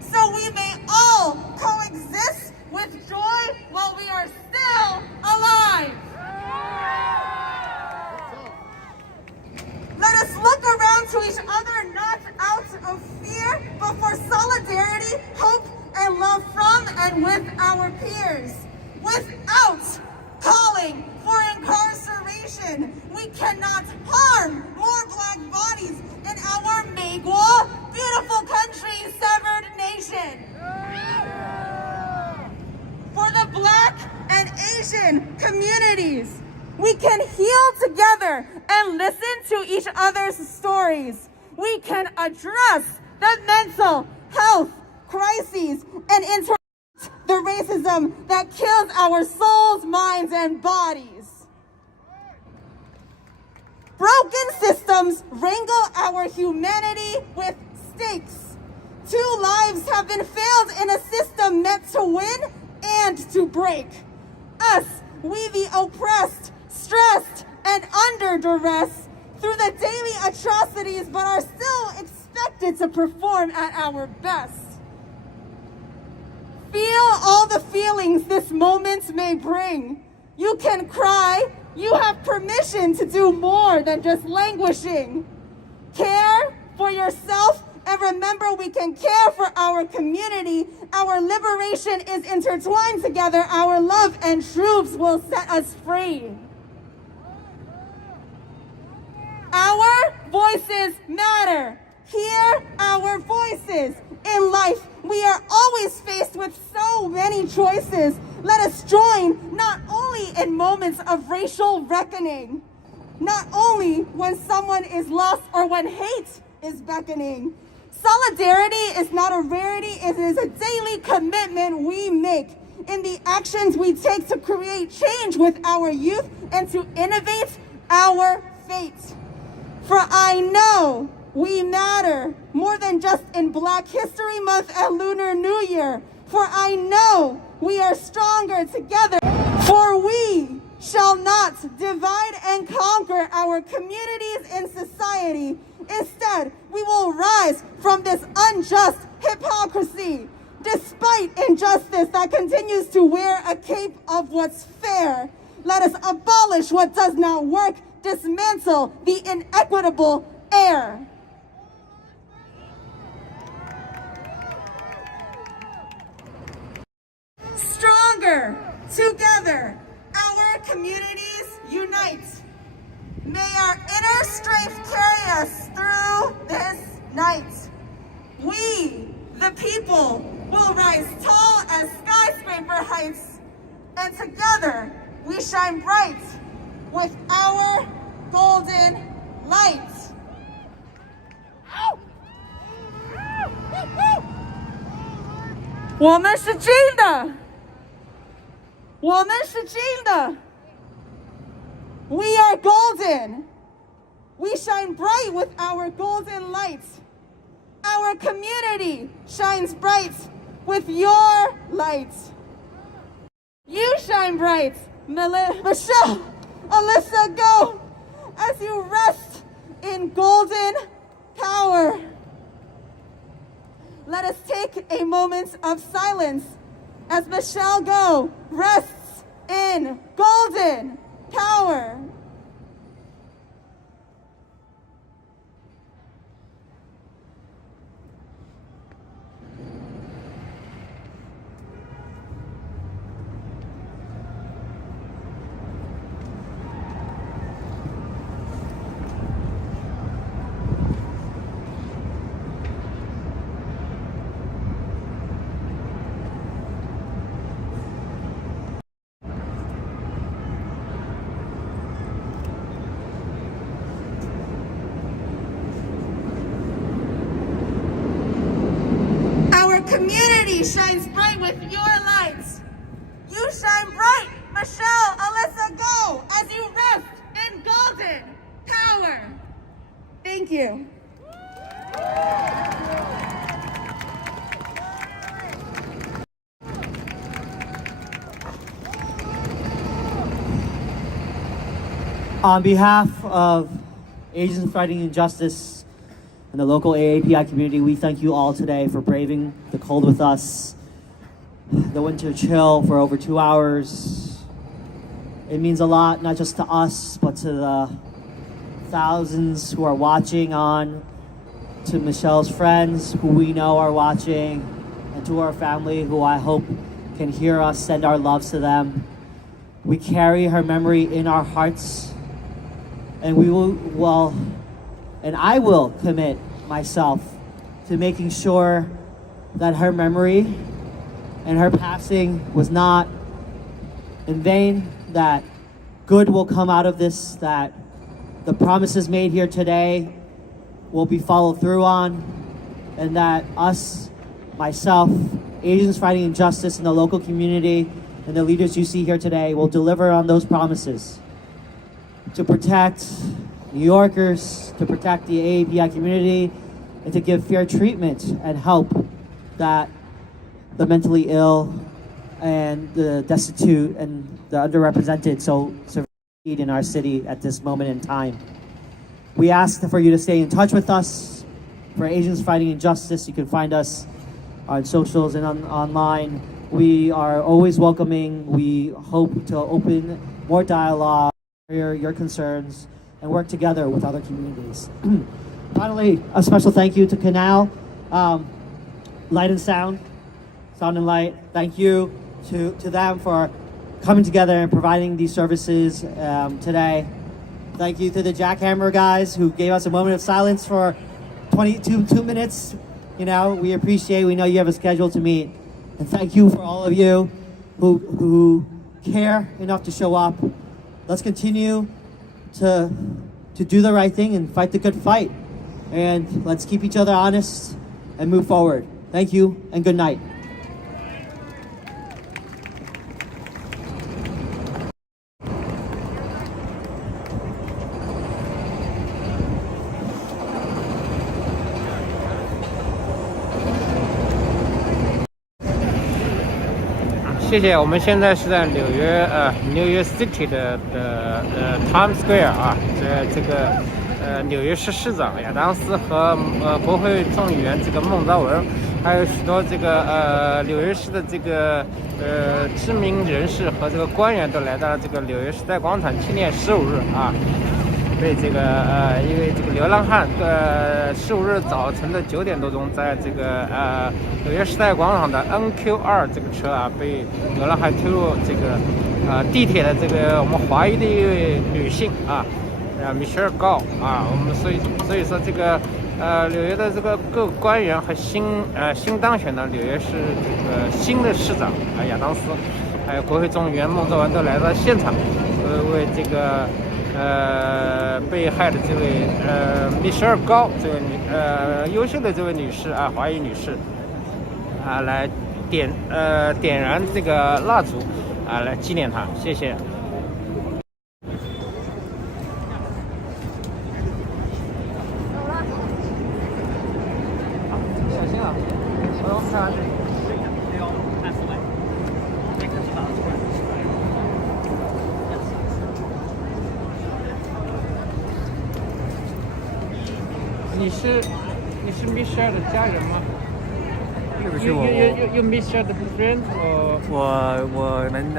so we may all coexist with joy while we are still alive. Let us look around to each other not out of fear, but for solidarity, hope, and love from and with our peers. Without calling for incarceration, we cannot harm more black bodies in our Megwa, beautiful country, severed nation. For the black and Asian communities, we can heal together and listen to each other's stories. We can address the mental health crises and interact the racism that kills our souls, minds, and bodies. Broken systems wrangle our humanity with stakes. 2 lives have been failed in a system meant to win and to break. Us, we the oppressed, stressed, and under duress through the daily atrocities, but are still expected to perform at our best. Feel all the feelings this moment may bring. You can cry. You have permission to do more than just languishing. Care for yourself and remember we can care for our community. Our liberation is intertwined together. Our love and truths will set us free. Our voices matter. Hear our voices. In life, we are always faced with so many choices. Let us join not only in moments of racial reckoning, not only when someone is lost or when hate is beckoning. Solidarity is not a rarity, it is a daily commitment we make in the actions we take to create change with our youth and to innovate our fate. For I know we matter more than just in Black History Month and Lunar New Year. For I know we are stronger together. For we shall not divide and conquer our communities in society. Instead, we will rise from this unjust hypocrisy. Despite injustice that continues to wear a cape of what's fair, let us abolish what does not work, dismantle the inequitable air. Stronger together, our communities unite. May our inner strength carry us through this night. We, the people, will rise tall as skyscraper heights, and together we shine bright with our golden light. 我们是真的，我们是真的。We are golden. We shine bright with our golden light. Our community shines bright with your light. You shine bright, Michelle, Alyssa, go as you rest in golden power. Let us take a moment of silence as Michelle Go rests in golden power. Community shines bright with your lights. You shine bright, Michelle, Alyssa, go as you rest in golden power. Thank you. On behalf of Asians Fighting Injustice and the local AAPI community, we thank you all today for braving the cold with us, the winter chill for over 2 hours. It means a lot, not just to us, but to the thousands who are watching on, to Michelle's friends who we know are watching, and to our family who I hope can hear us send our loves to them. We carry her memory in our hearts, and I will commit myself to making sure that her memory and her passing was not in vain, that good will come out of this, that the promises made here today will be followed through on, and that us, myself, Asians Fighting Injustice in the local community, and the leaders you see here today will deliver on those promises to protect New Yorkers, to protect the AAPI community, and to give fair treatment and help that the mentally ill and the destitute and the underrepresented so severely need in our city at this moment in time. We ask for you to stay in touch with us. For Asians Fighting Injustice, you can find us on socials and online. We are always welcoming. We hope to open more dialogue, hear your concerns, and work together with other communities. Finally, a special thank you to Canal, Light and Sound and Light. Thank you to them for coming together and providing these services today. Thank you to the Jackhammer guys who gave us a moment of silence for 2 minutes. You know, we appreciate, we know you have a schedule to meet. And thank you for all of you who care enough to show up. Let's continue to do the right thing and fight the good fight. And let's keep each other honest and move forward. Thank you and good night.谢谢，我们现在是在纽约 City 的Times Square 啊，这个纽约市市长亚当斯和国会众议员这个孟昭文，还有许多这个纽约市的这个知名人士和这个官员都来到了这个纽约时代广场纪念15日啊。被这个因为这个流浪汉15日早晨的9点多钟，在这个纽约时代广场的 NQ2 这个车啊，被流浪汉推入这个地铁的这个我们华裔的一位女性啊，Michelle 高啊，我们所以说这个纽约的这个各官员和新当选的纽约市这个新的市长亚当斯，还有国会众议员孟昭文都来到现场，为这个被害的这位Michelle 高这位优秀的这位女士啊，华裔女士啊，来点燃这个蜡烛啊，来纪念她，谢谢。小心啊！我们看完这里。你是 Michelle 的家人吗？对不起，you Michelle 的 friend 我们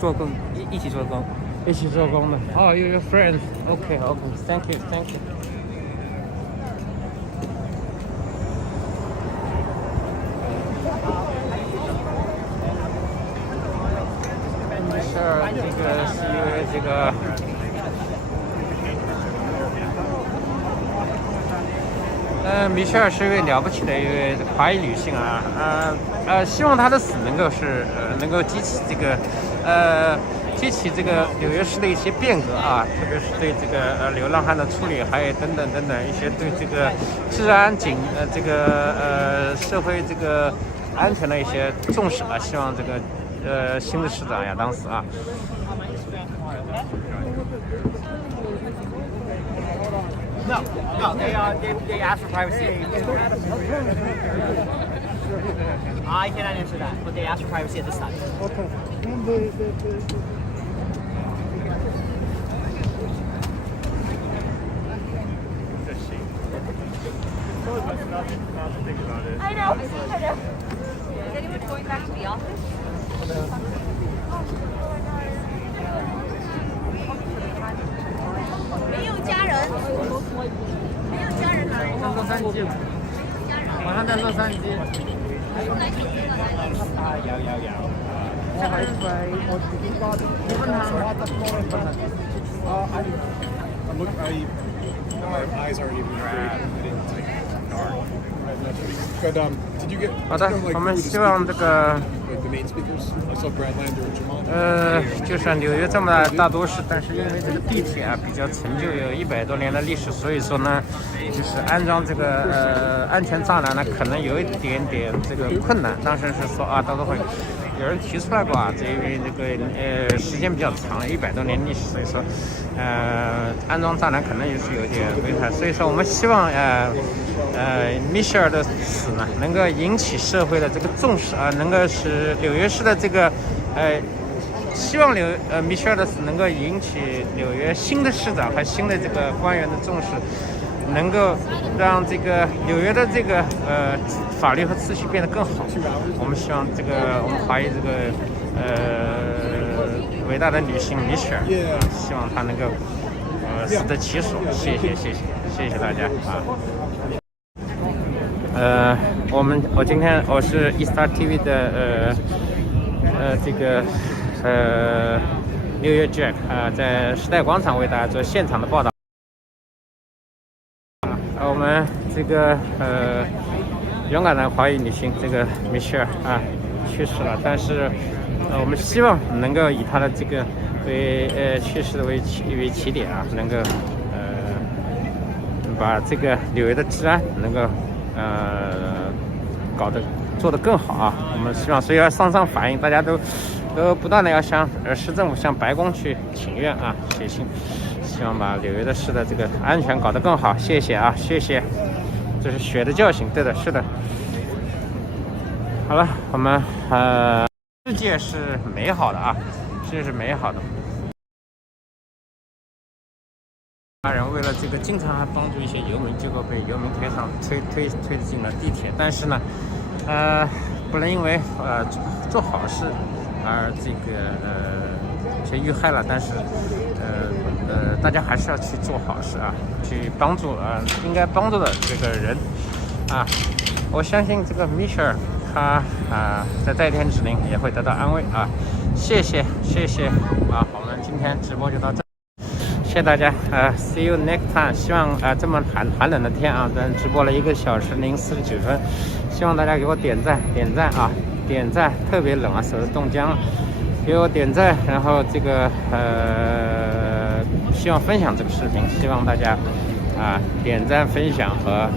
做工一起做工，一起做工的。哦，you friends。OK，thank you。Michelle 这个是因为这个。米歇尔是一位了不起的一位华裔女性啊，希望她的死能够激起这个纽约市的一些变革啊，特别是对这个流浪汉的处理，还有等等一些对这个治安这个社会这个安全的一些重视啊，希望这个新的市长亚当斯啊。No, they asked for privacy. I cannot answer that, but they asked for privacy at this time. Okay. I know. Is anyone going back to the office? 没有家人，没有家人来。洛杉矶，晚上在洛杉矶。有。我喺你問My eyes aren't even red. I didn't take dark. But did you get? 好的，我们希望这个。The main speakers. I saw Brad Lander and Jamal. 就是纽约这么大都市，但是因为这个地铁啊比较陈旧，有100多年的历史，所以说呢，就是安装这个安全栅栏呢，可能有一点点这个困难。当时是说啊，到时候会有人提出来过啊，这因为这个时间比较长，100多年历史，所以说安装栅栏可能也是有点危害。所以说我们希望Michelle 的死呢，能够引起社会的这个重视啊，能够使纽约市的这个希望Michelle 的死能够引起纽约新的市长和新的这个官员的重视，能够让这个纽约的这个法律和秩序变得更好。我们希望这个我们华裔这个伟大的女性Michelle，希望她能够死得其所。谢谢大家啊。我是eStarTV 的这个纽约 Jack 在时代广场为大家做现场的报道。我们这个勇敢的华裔女性这个Michelle去世了，但是我们希望能够以她的这个去世的为起点啊，能够把这个纽约的治安能够做得更好啊。我们希望所以要上法院，大家都不断的要向市政府、向白宫去请愿啊，写信，希望把纽约的市的这个安全搞得更好。谢谢啊，谢谢，这是血的教训。对的，是的。好了，我们世界是美好的啊，世界是美好的。家人为了这个经常还帮助一些游民，结果被游民推进了地铁。但是呢，不能因为做好事而这个些遇害了。但是大家还是要去做好事啊，去帮助应该帮助的这个人啊。我相信这个米歇尔他在在天之灵也会得到安慰啊。谢谢啊，我们今天直播就到这。谢谢大家，see you next time。希望这么寒冷的天啊，咱直播了1个小时零49分，希望大家给我点赞啊，点赞，特别冷啊，手都冻僵了，给我点赞，然后这个希望分享这个视频，希望大家点赞、分享和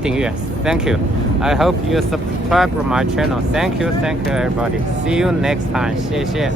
订阅 ，Thank you。I hope you subscribe to my channel. Thank you everybody. See you next time. 谢谢。